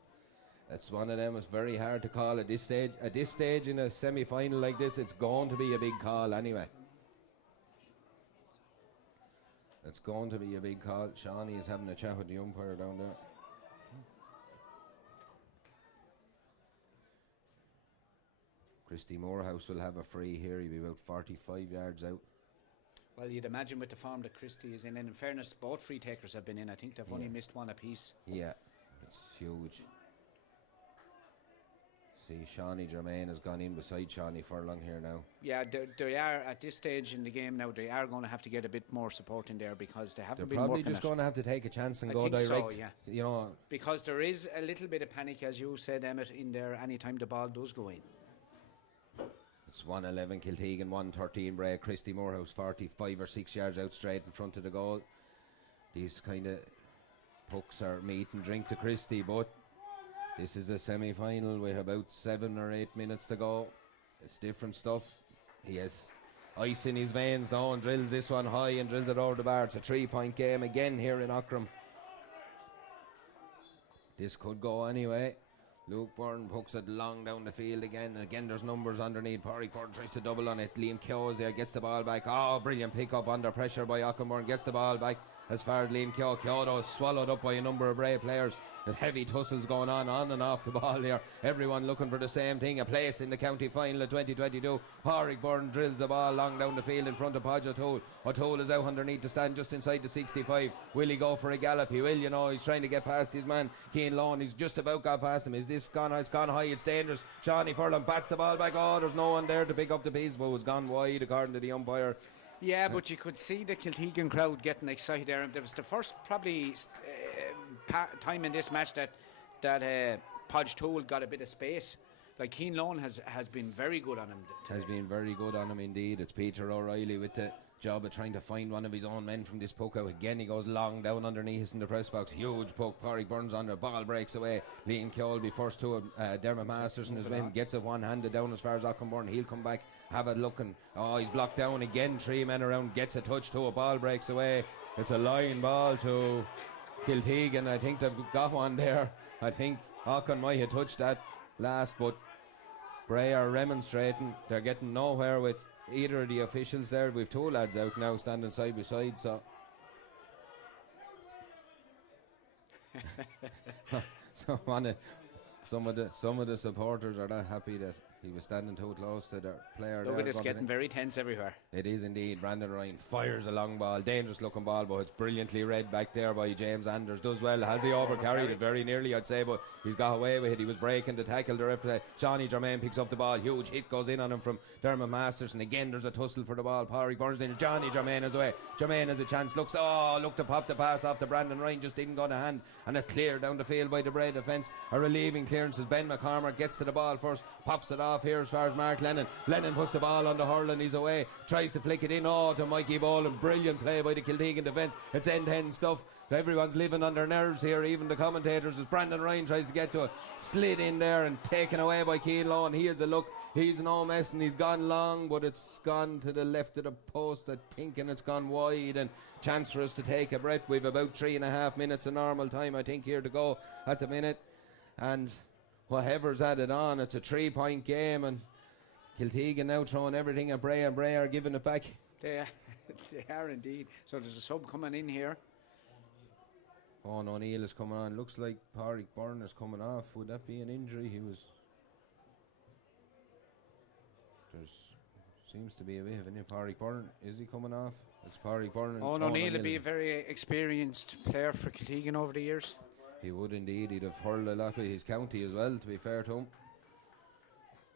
it's one of them. It's very hard to call at this stage. At this stage in a semi-final like this, it's going to be a big call anyway. It's going to be a big call. Shawnee is having a chat with the umpire down there. Christy Morehouse will have a free here. He'll be about 45 yards out. Well, you'd imagine with the form that Christy is in, and in fairness, both free takers have been in. I think they've only missed one apiece. Yeah, it's huge. See, Shawnee Germain has gone in beside Shawnee Furlong here now. Yeah, they are at this stage in the game now. They are going to have to get a bit more support in there because they haven't been working. They're probably just going to have to take a chance and go direct. So, yeah. You know, because there is a little bit of panic, as you said, Emmett, in there anytime the ball does go in. It's 111 Kiltegan, 113 Bray. Christy Morehouse 45 or 6 yards out straight in front of the goal. These kind of pucks are meat and drink to Christie, but this is a semi-final with about 7 or 8 minutes to go. It's different stuff. He has ice in his veins now and drills this one high and drills it over the bar. It's a 3-point game again here in Aughrim. This could go anyway. Luke Byrne pucks it long down the field again. And again, there's numbers underneath. Pádraig Byrne tries to double on it. Liam Keogh is there, gets the ball back. Oh, brilliant pick up under pressure by Aughrim Byrne. Gets the ball back as far as Liam Keogh. Keogh though is swallowed up by a number of Bray players. There's heavy tussles going on and off the ball here. Everyone looking for the same thing, a place in the county final of 2022. Pádraig Byrne drills the ball long down the field in front of Podge O'Toole. O'Toole is out underneath the stand just inside the 65. Will he go for a gallop? He will, you know. He's trying to get past his man, Cian Lone. He's just about got past him. Is this gone? It's gone high. It's dangerous. Shawnee Furlong bats the ball back. Oh, there's no one there to pick up the piece, but it was gone wide according to the umpire. Yeah, but you could see the Kiltegan crowd getting excited there. There was the first probably time in this match that Podge Toole got a bit of space. Like Cian Lone has been very good on him. Has been very good on him indeed. It's Peter O'Reilly with the job of trying to find one of his own men from this puck out. Again, he goes long down underneath in the press box. Huge puck. Pádraig Byrne's on the ball, breaks away. Liam Keogh will be first to it. Dermot Masters and his men gets it one-handed down as far as Aughrim Byrne. He'll come back, have a look, and he's blocked down again. 3 men around, gets a touch to a ball, breaks away. It's a line ball to Kiltegan. I think they've got one there. I think Aughrim might have touched that last, but Bray are remonstrating. They're getting nowhere with either of the officials there. We've 2 lads out now standing side by side, so so some of the supporters are that happy that he was standing too close to their player. Look at this, getting very tense everywhere. It is indeed. Brandon Ryan fires a long ball, dangerous looking ball, but it's brilliantly read back there by James Anders. Does well. Has he overcarried it? Very nearly, I'd say, but he's got away with it. He was breaking the tackle. The referee, Johnny Germain, picks up the ball. Huge hit goes in on him from Dermot Masters, and again there's a tussle for the ball. Pádraig Byrne's in. Johnny Germain is away. Germain has a chance. Look to pop the pass off to Brandon Ryan, just didn't go to hand, and it's cleared down the field by the Bray defence. A relieving clearance as Ben McCormack gets to the ball first, pops it off here as far as Mark Lennon. Lennon puts the ball on the hurling, he's away, tries to flick it in to Mikey Boland. Brilliant play by the Kiltegan defence. It's end-to-end stuff. Everyone's living on their nerves here, even the commentators, as Brandon Ryan tries to get to it. Slid in there and taken away by Cian Lone. Here's a look. He's no mess and he's gone long, but it's gone to the left of the post, I think, and it's gone wide. And chance for us to take a breath. We've about 3.5 minutes of normal time, I think, here to go at the minute. And whatever's added on, it's a 3-point game, and Kiltegan now throwing everything at Bray, and Bray are giving it back. They are indeed. So there's a sub coming in here. Oh, no, Neil is coming on. Looks like Pádraig Byrne is coming off. Would that be an injury? Seems to be a bit of an Pádraig Byrne. Is he coming off? It's Pádraig Byrne. Oh, no, Neil would be a very experienced player for Kiltegan over the years. He would indeed. He'd have hurled a lot with his county as well, to be fair to him.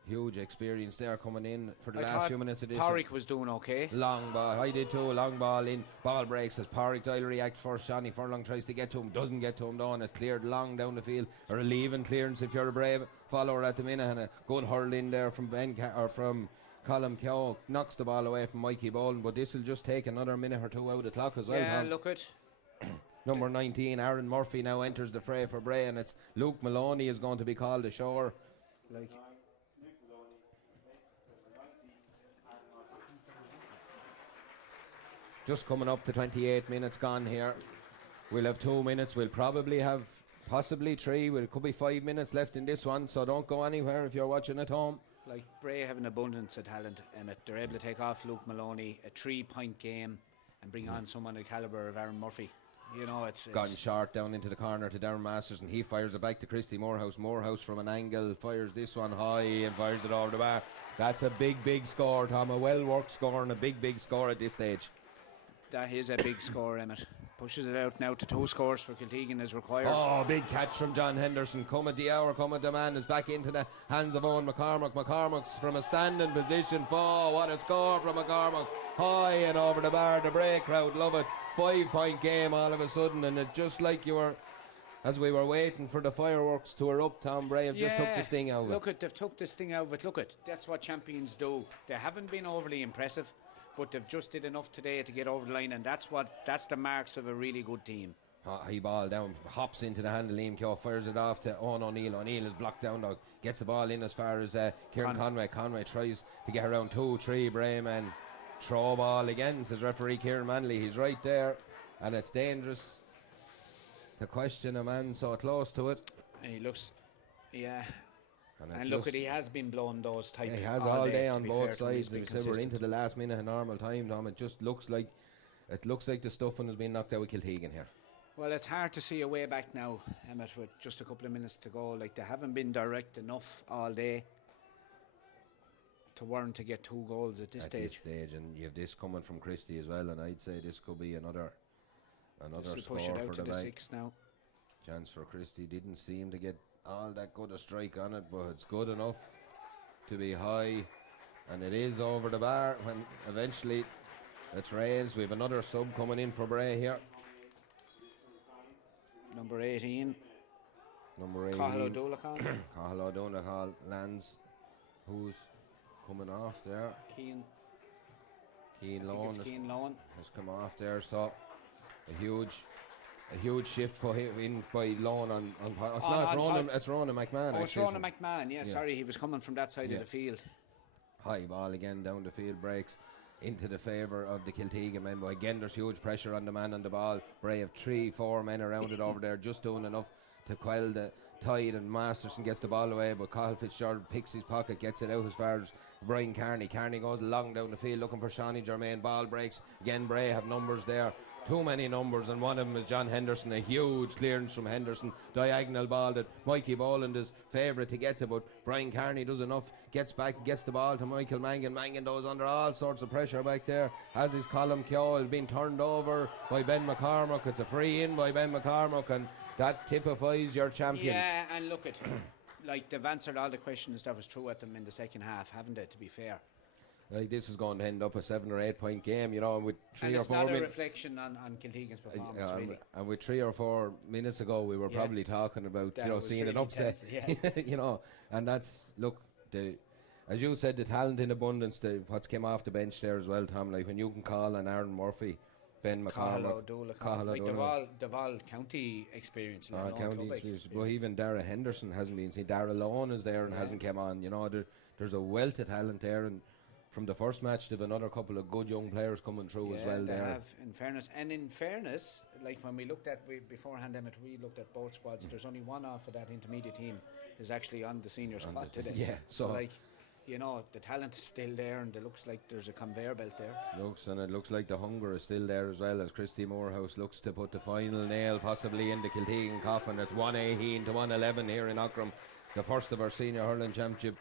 Huge experience there coming in for the last few minutes of this. Pádraig was doing okay. Long ball. I did too. Long ball in. Ball breaks as Pádraig Doyle reacts first. Shawnee Furlong tries to get to him. Doesn't get to him though, and it's cleared long down the field. Or a leaving clearance if you're a Brave follower at the minute. And a good hurl in there from from Colm Keogh. Knocks the ball away from Mikey Boland. But this will just take another minute or two out of the clock as well. Yeah, Tom. look at number 19, Aaron Murphy, now enters the fray for Bray, and it's Luke Maloney is going to be called ashore. Just coming up to 28 minutes gone here. We'll have 2 minutes. We'll probably have possibly 3. Well, it could be 5 minutes left in this one, so don't go anywhere if you're watching at home. Like Bray have an abundance of talent, Emmett. They're able to take off Luke Maloney, a 3-point game, and bring on someone of the calibre of Aaron Murphy. You know, it's gone short down into the corner to Darren Masters, and he fires it back to Christy Morehouse. Morehouse from an angle fires this one high and fires it over the bar. That's a big score, Tom. A well-worked score and a big score at this stage. That is a big score, Emmett. Pushes it out now to 2 scores for Kiltegan as required. Oh, big catch from John Henderson. Come at the hour, come at the man. Is back into the hands of Owen McCormack. McCormack's from a standing position. What a score from McCormack. High and over the bar. The Bray crowd love it. 5-point game all of a sudden, and it's just like you were, as we were waiting for the fireworks to erupt. Tom Bray have just took the sting out of it. Look at, they've took the sting out of it. Look at, that's what champions do. They haven't been overly impressive, but they've just did enough today to get over the line, and that's the marks of a really good team. High ball down, hops into the hand of Liam Keogh, fires it off to Owen O'Neill. O'Neill is blocked down though, gets the ball in as far as Ciaran Conway. Conway tries to get around 2-3 Brayman. Throw ball again, says referee Ciaran Manley. He's right there, and it's dangerous to question a man so close to it. He looks, yeah. And look, he has been blowing those type. Yeah, he has all day on both sides. We said we're into the last minute of normal time, Tom. It just looks like the stuffing has been knocked out with Kiltegan here. Well, it's hard to see a way back now, Emmett, with just a couple of minutes to go. Like, they haven't been direct enough all day to warrant to get 2 goals at this stage. And you have this coming from Christie as well, and I'd say this could be another score push it out for to the 6 now. Chance for Christie. Didn't seem to get all that good a strike on it, but it's good enough to be high, and it is over the bar when eventually it's raised. We have another sub coming in for Bray here. Number 18. Cathal O'Donoghue lands. Who's coming off there? Keane Lohan has come off there. So a huge shift put in by Lohan on it's Ronan McMahon. Oh, it's Ronan McMahon. Yeah, sorry, he was coming from that side of the field. High ball again down the field, breaks into the favour of the Kiltegan men. But again, there's huge pressure on the man on the ball. Bray have 3-4 men around it over there, just doing enough to quell the tide, and Masterson gets the ball away, but Cathal Fitzgerald picks his pocket, gets it out as far as Brian Carney. Carney goes long down the field looking for Shawnee Germain. Ball breaks again. Bray have numbers there, too many numbers, and one of them is John Henderson. A huge clearance from Henderson, diagonal ball that Mikey Boland is favourite to get to, but Brian Carney does enough, gets back, gets the ball to Michael Mangan. Mangan goes under all sorts of pressure back there, as is Colm Keogh, being turned over by Ben McCormack. It's a free in by Ben McCormack, and that typifies your champions. Yeah, and look at like, they've answered all the questions that was through at them in the second half, haven't they, to be fair? Like, this is going to end up a 7 or 8 point game, you know, with 3 or 4 minutes. And it's not a reflection on Kiltegan's performance, really. And with 3 or 4 minutes ago, we were probably talking about, that seeing really an upset. You know, and that's, look, as you said, the talent in abundance, what's came off the bench there as well, Tom. Like, when you can call on Aaron Murphy, Ben McCormack, like they've all county experience. County experience. But even Dara Henderson hasn't been seen. Dara Lohan is there and hasn't come on. You know, there's a wealth of talent there, and from the first match, they've another couple of good young players coming through as well. They have, in fairness, like when we looked at beforehand, Emmett, we looked at both squads. There's only one off of that intermediate team is actually on the senior squad today. Yeah, so like, you know, the talent is still there, and it looks like there's a conveyor belt there. It looks like the hunger is still there as well, as Christy Morehouse looks to put the final nail possibly in the Kiltegan coffin. It's 118 to 111 here in Aughrim. The first of our senior hurling championship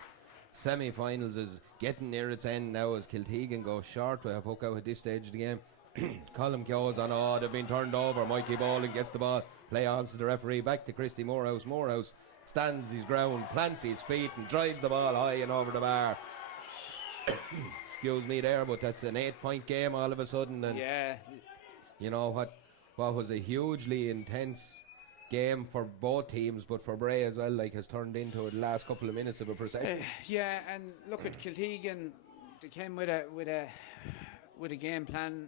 semi-finals is getting near its end now, as Kiltegan goes short with a puck out at this stage of the game. Colm Keogh's on. They've been turned over. Mikey Boland gets the ball, play on to the referee, back to Christy Morehouse. Morehouse stands his ground, plants his feet, and drives the ball high and over the bar. Excuse me there, but that's an 8 point game all of a sudden. And you know what was a hugely intense game for both teams, but for Bray as well, like, has turned into the last couple of minutes of a procession. And look at Kiltegan. They came with a game plan.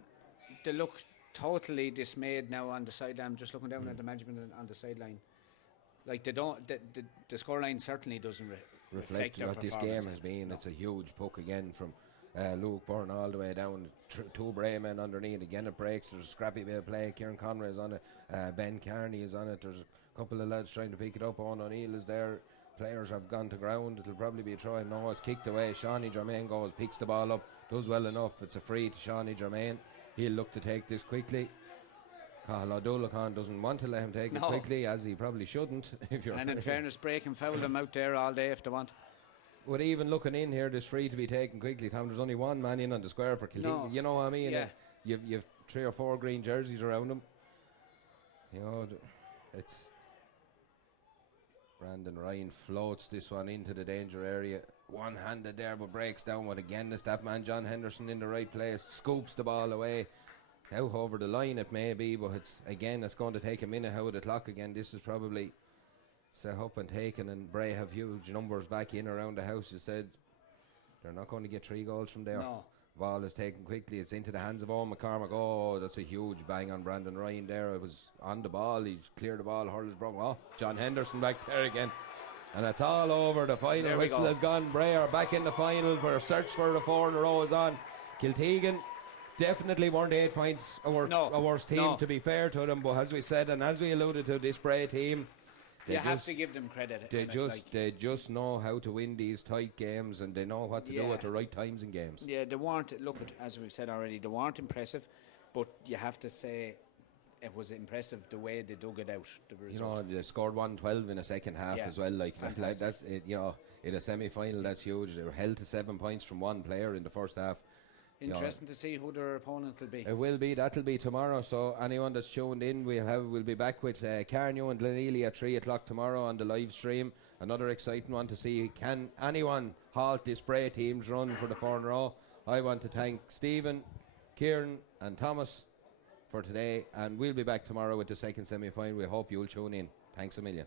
They look totally dismayed now on the sideline. Just looking down at the management on the sideline. Like, they don't. The scoreline certainly doesn't reflect what this game has been. No. It's a huge puck again from Luke Byrne all the way down. 2 Bray men underneath. Again, it breaks. There's a scrappy bit of play. Ciaran Conway is on it. Ben Carney is on it. There's a couple of lads trying to pick it up. Owen O'Neill is there. Players have gone to ground. It'll probably be a try. No, it's kicked away. Shawnee Germain goes, picks the ball up, does well enough. It's a free to Shawnee Germain. He'll look to take this quickly. Cathal O'Donoghue doesn't want to let him take it quickly, as he probably shouldn't. And in fairness, Bray can foul them out there all day if they want. But even looking in here, this free to be taken quickly, Tom. There's only one man in on the square for Kiltegan. No. You know what I mean? Yeah. You've 3 or 4 green jerseys around them. You know, it's Brandon Ryan floats this one into the danger area. One-handed there, but breaks down with again the step man John Henderson in the right place. Scoops the ball away. Out over the line it may be, but it's going to take a minute out of the clock again. This is probably set up and taken, and Bray have huge numbers back in around the house. You said they're not going to get 3 goals from there. No. Ball is taken quickly. It's into the hands of Owen McCormack. Oh, that's a huge bang on Brandon Ryan there. It was on the ball. He's cleared the ball. Hurl's broken. Oh, John Henderson back there again. And it's all over. The final whistle has gone. Bray are back in the final for a search for the 4 in a row is on. Kiltegan definitely weren't 8 points a worse team, to be fair to them. But as we said, and as we alluded to, this Bray team, you have to give them credit. They just know how to win these tight games, and they know what to do at the right times in games. Yeah, they weren't, as we've said already, they weren't impressive, but you have to say it was impressive the way they dug it out. They scored 112 in the second half as well. Like that's it, in a semi-final, that's huge. They were held to 7 points from one player in the first half. Interesting to see who their opponents will be. It will be. That'll be tomorrow. So anyone that's tuned in, we'll be back with Carnew and Glenealy at 3 o'clock tomorrow on the live stream. Another exciting one to see. Can anyone halt this Bray team's run for the 4 in a row? I want to thank Stephen, Ciaran and Thomas for today, and we'll be back tomorrow with the second semi-final. We hope you'll tune in. Thanks a million.